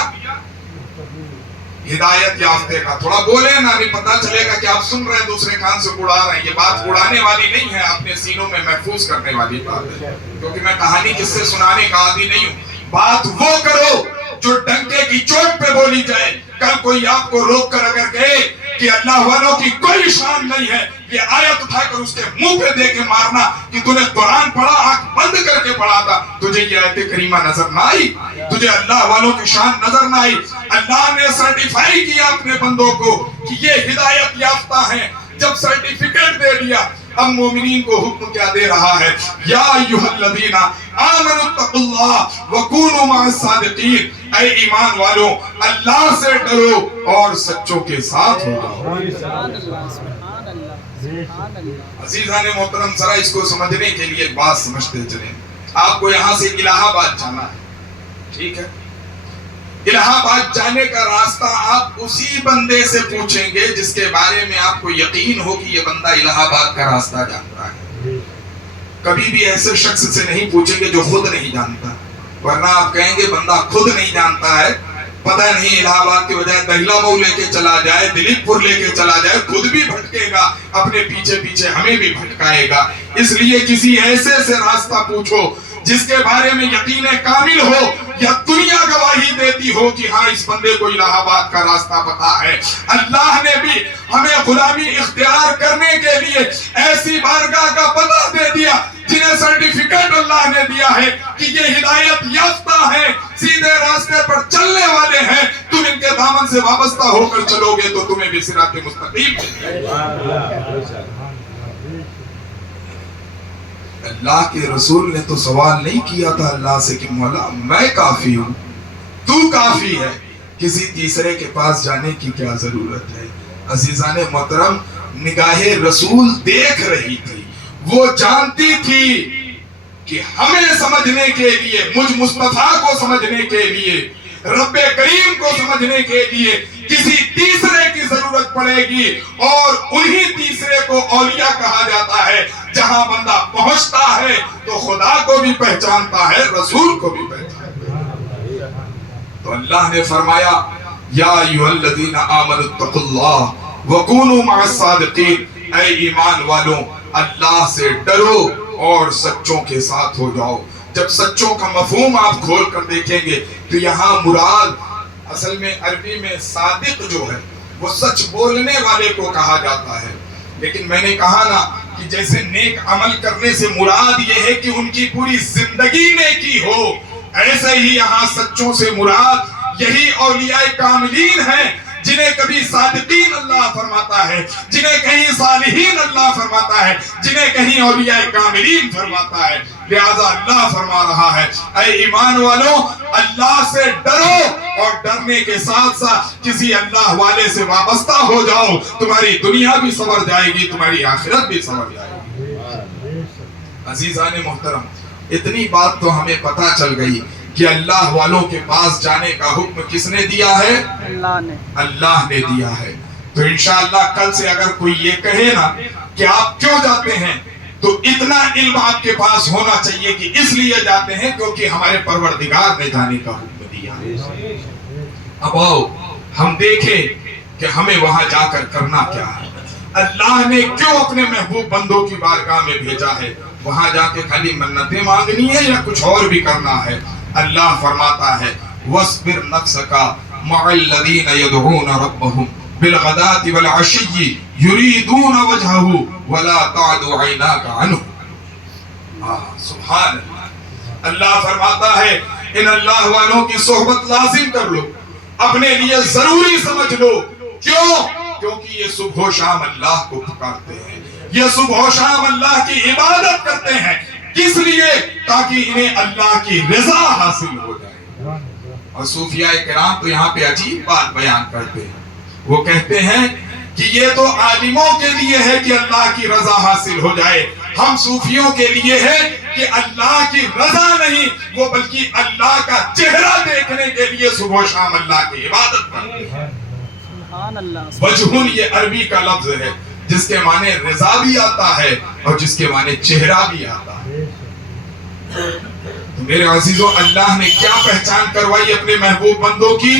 ہدایت یافتہ کا۔ تھوڑا بولے نا، نہیں پتا چلے گا کہ آپ سن رہے ہیں، دوسرے کان سے اڑا رہے ہیں۔ یہ بات اڑانے والی نہیں ہے، اپنے سینوں میں محفوظ کرنے والی بات ہے، کیونکہ میں کہانی کس سے سنانے کا عادی نہیں ہوں۔ بات وہ کرو جو ڈنکے کی چوٹ پہ بولی جائے۔ کل کوئی آپ کو روک کر اگر کہے کہ اللہ والوں کی کوئی شان نہیں ہے، یہ آیت اٹھا کر اس کے منہ پہ دے کے مارنا کہ تو نے قرآن پڑھا، آنکھ بند کر کے پڑھا تھا، تجھے یہ آیت کریمہ نظر نہ آئی؟ تجھے اللہ والوں کی شان نظر نہ آئی؟ اللہ نے سرٹیفائی کیا اپنے بندوں کو کہ یہ ہدایت یافتہ ہیں۔ جب سرٹیفکیٹ دے دیا، اب مومنین کو حکم کیا دے رہا ہے؟ یا ایھا الذین آمنوا اتقوا اللہ وکونوا مع الصادقین، اے ایمان والو اللہ سے ڈرو اور سچوں کے ساتھ ہو جاؤ۔ عزیزان محترم، ذرا اس کو سمجھنے کے لیے ایک بات سمجھتے چلیں۔ آپ کو یہاں سے الہ آباد جانا ہے، ٹھیک ہے؟ الہ آباد جانے کا راستہ آپ اسی بندے سے پوچھیں گے جس کے بارے میں آپ کو یقین ہو کہ یہ بندہ الہ آباد کا راستہ جانتا ہے۔ کبھی بھی ایسے شخص سے نہیں پوچھیں گے جو خود نہیں جانتا، ورنہ آپ کہیں گے بندہ خود نہیں جانتا ہے، پتہ نہیں الہ آباد کے بجائے دہلا مئو لے کے چلا جائے، دلیپ پور لے کے چلا جائے، خود بھی بھٹکے گا، اپنے پیچھے پیچھے ہمیں بھی بھٹکائے گا۔ اس لیے کسی ایسے سے راستہ پوچھو جس کے بارے میں یقین کامل ہو یا دنیا گواہی دیتی ہو کہ ہاں اس بندے کو الہ آباد کا راستہ پتا ہے۔ اللہ نے بھی ہمیں غلامی اختیار کرنے کے لیے ایسی بارگاہ کا پتہ دے دیا جنہیں سرٹیفکیٹ اللہ نے دیا ہے کہ یہ ہدایت یافتہ ہے، سیدھے راستے پر چلنے والے ہیں، تم ان کے دامن سے وابستہ ہو کر چلو گے تو تمہیں بھی صراط مستقیم ملے گا۔ اللہ کے رسول نے تو سوال نہیں کیا تھا اللہ سے کہ مولا میں کافی ہوں، تو کافی ہے، کسی تیسرے کے پاس جانے کی کیا ضرورت ہے۔ عزیزان محترم، نگاہ رسول دیکھ رہی تھی، وہ جانتی تھی کہ ہمیں سمجھنے کے لیے، مجھ مصطفیٰ کو سمجھنے کے لیے، رب کریم کو سمجھنے کے لیے کسی تیسرے کی ضرورت پڑے گی، اور انہی تیسرے کو اولیاء کہا جاتا ہے۔ جہاں بندہ پہنچتا ہے تو خدا کو بھی پہچانتا ہے، رسول کو بھی پہچانتا ہے۔ تو اللہ نے فرمایا یا ایھا الذین آمنوا اتقوا اللہ وکونوا مع الصادقین، اے ایمان والوں اللہ سے ڈرو اور سچوں کے ساتھ ہو جاؤ۔ جب سچوں کا مفہوم آپ کھول کر دیکھیں گے تو یہاں مراد اصل میں عربی میں صادق جو ہے وہ سچ بولنے والے کو کہا جاتا ہے، لیکن میں نے کہا نا کہ جیسے نیک عمل کرنے سے مراد یہ ہے کہ ان کی پوری زندگی نیکی ہو، ایسے ہی یہاں سچوں سے مراد یہی اولیاء کاملین ہیں جنہیں کبھی صادقین اللہ فرماتا ہے، جنہیں کہیں صالحین اللہ فرماتا ہے، جنہیں کہیں اولیاء کاملین فرماتا ہے۔ لہذا اللہ فرما رہا ہے اے ایمان والوں اللہ سے ڈرو، اور ڈرنے کے ساتھ ساتھ کسی اللہ والے سے وابستہ ہو جاؤ، تمہاری دنیا بھی سنور جائے گی، تمہاری آخرت بھی سنور جائے گی۔ عزیزان محترم، اتنی بات تو ہمیں پتہ چل گئی کہ اللہ والوں کے پاس جانے کا حکم کس نے دیا ہے؟ اللہ نے دیا ہے۔ تو انشاءاللہ کل سے اگر کوئی یہ کہے نا کہ آپ کیوں جاتے ہیں، تو اتنا علم آپ کے پاس ہونا چاہیے کہ اس لیے جاتے ہیں کیونکہ ہمارے پروردگار نے جانے کا حکم دیا ہے۔ اب آؤ ہم دیکھیں کہ ہمیں وہاں جا کر کرنا کیا ہے۔ اللہ نے کیوں اپنے محبوب بندوں کی بارگاہ میں بھیجا ہے؟ وہاں جا کے خالی منتیں مانگنی ہے یا کچھ اور بھی کرنا ہے؟ اللہ فرماتا ہے وَاصْبِرْ نَفْسَكَ مَعَ الَّذِينَ يَدْعُونَ رَبَّهُمْ بِالْغَدَاةِ وَالْعَشِيِّ يُرِيدُونَ وَجْهَهُ وَلَا تَعْدُ عَيْنَاكَ عَنْهُمْ۔ سبحان اللہ۔ اللہ فرماتا ہے ان اللہ والوں کی صحبت لازم کر لو، اپنے لیے ضروری سمجھ لو۔ کیوں؟ کیونکہ یہ صبح و شام اللہ کو پکارتے ہیں، یہ صبح و شام اللہ کی عبادت کرتے ہیں۔ کس لیے؟ تاکہ انہیں اللہ کی رضا حاصل ہو جائے۔ اور صوفیاء کرام تو یہاں پہ عجیب بات بیان کرتے ہیں، وہ کہتے ہیں کہ یہ تو عالموں کے لیے ہے کہ اللہ کی رضا حاصل ہو جائے، ہم صوفیوں کے لیے ہے کہ اللہ کی رضا نہیں، وہ بلکہ اللہ کا چہرہ دیکھنے کے لیے صبح و شام اللہ کی عبادت کرتے ہیں۔ وجہن یہ عربی کا لفظ ہے جس کے معنی رضا بھی آتا ہے اور جس کے معنی چہرہ بھی آتا ہے۔ تو میرے عزیزوں، اللہ نے کیا پہچان کروائی اپنے محبوب بندوں کی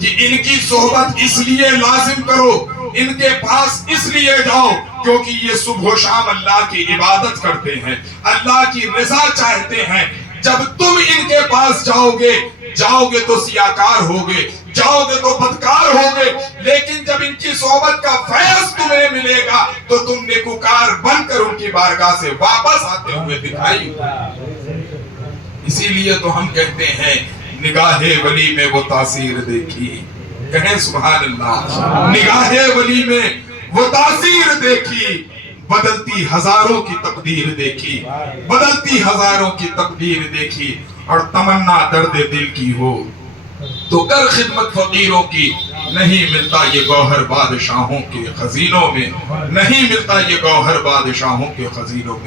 کہ ان کی صحبت اس لیے لازم کرو، ان کے پاس اس لیے جاؤ کیونکہ یہ صبح و شام اللہ کی عبادت کرتے ہیں، اللہ کی رضا چاہتے ہیں۔ جب تم ان کے پاس جاؤ گے تو سیاکار ہوگے، جاؤ گے تو بدکار ہوگے، لیکن جب ان کی صحبت کا فیض تمہیں ملے گا تو تم نیکوکار بن کر ان کی بارگاہ سے واپس آتے ہوئے دکھائی۔ اسی لیے تو ہم کہتے ہیں نگاہ ولی میں وہ تاثیر دیکھی، کہیں سبحان اللہ، نگاہ ولی میں وہ تاثیر دیکھی، بدلتی ہزاروں کی تقدیر دیکھی، بدلتی ہزاروں کی تقدیر دیکھی، اور تمنا درد دل کی ہو تو کر خدمت فقیروں کی، نہیں ملتا یہ گوہر بادشاہوں کے خزینوں میں، نہیں ملتا یہ گوہر بادشاہوں کے خزینوں میں۔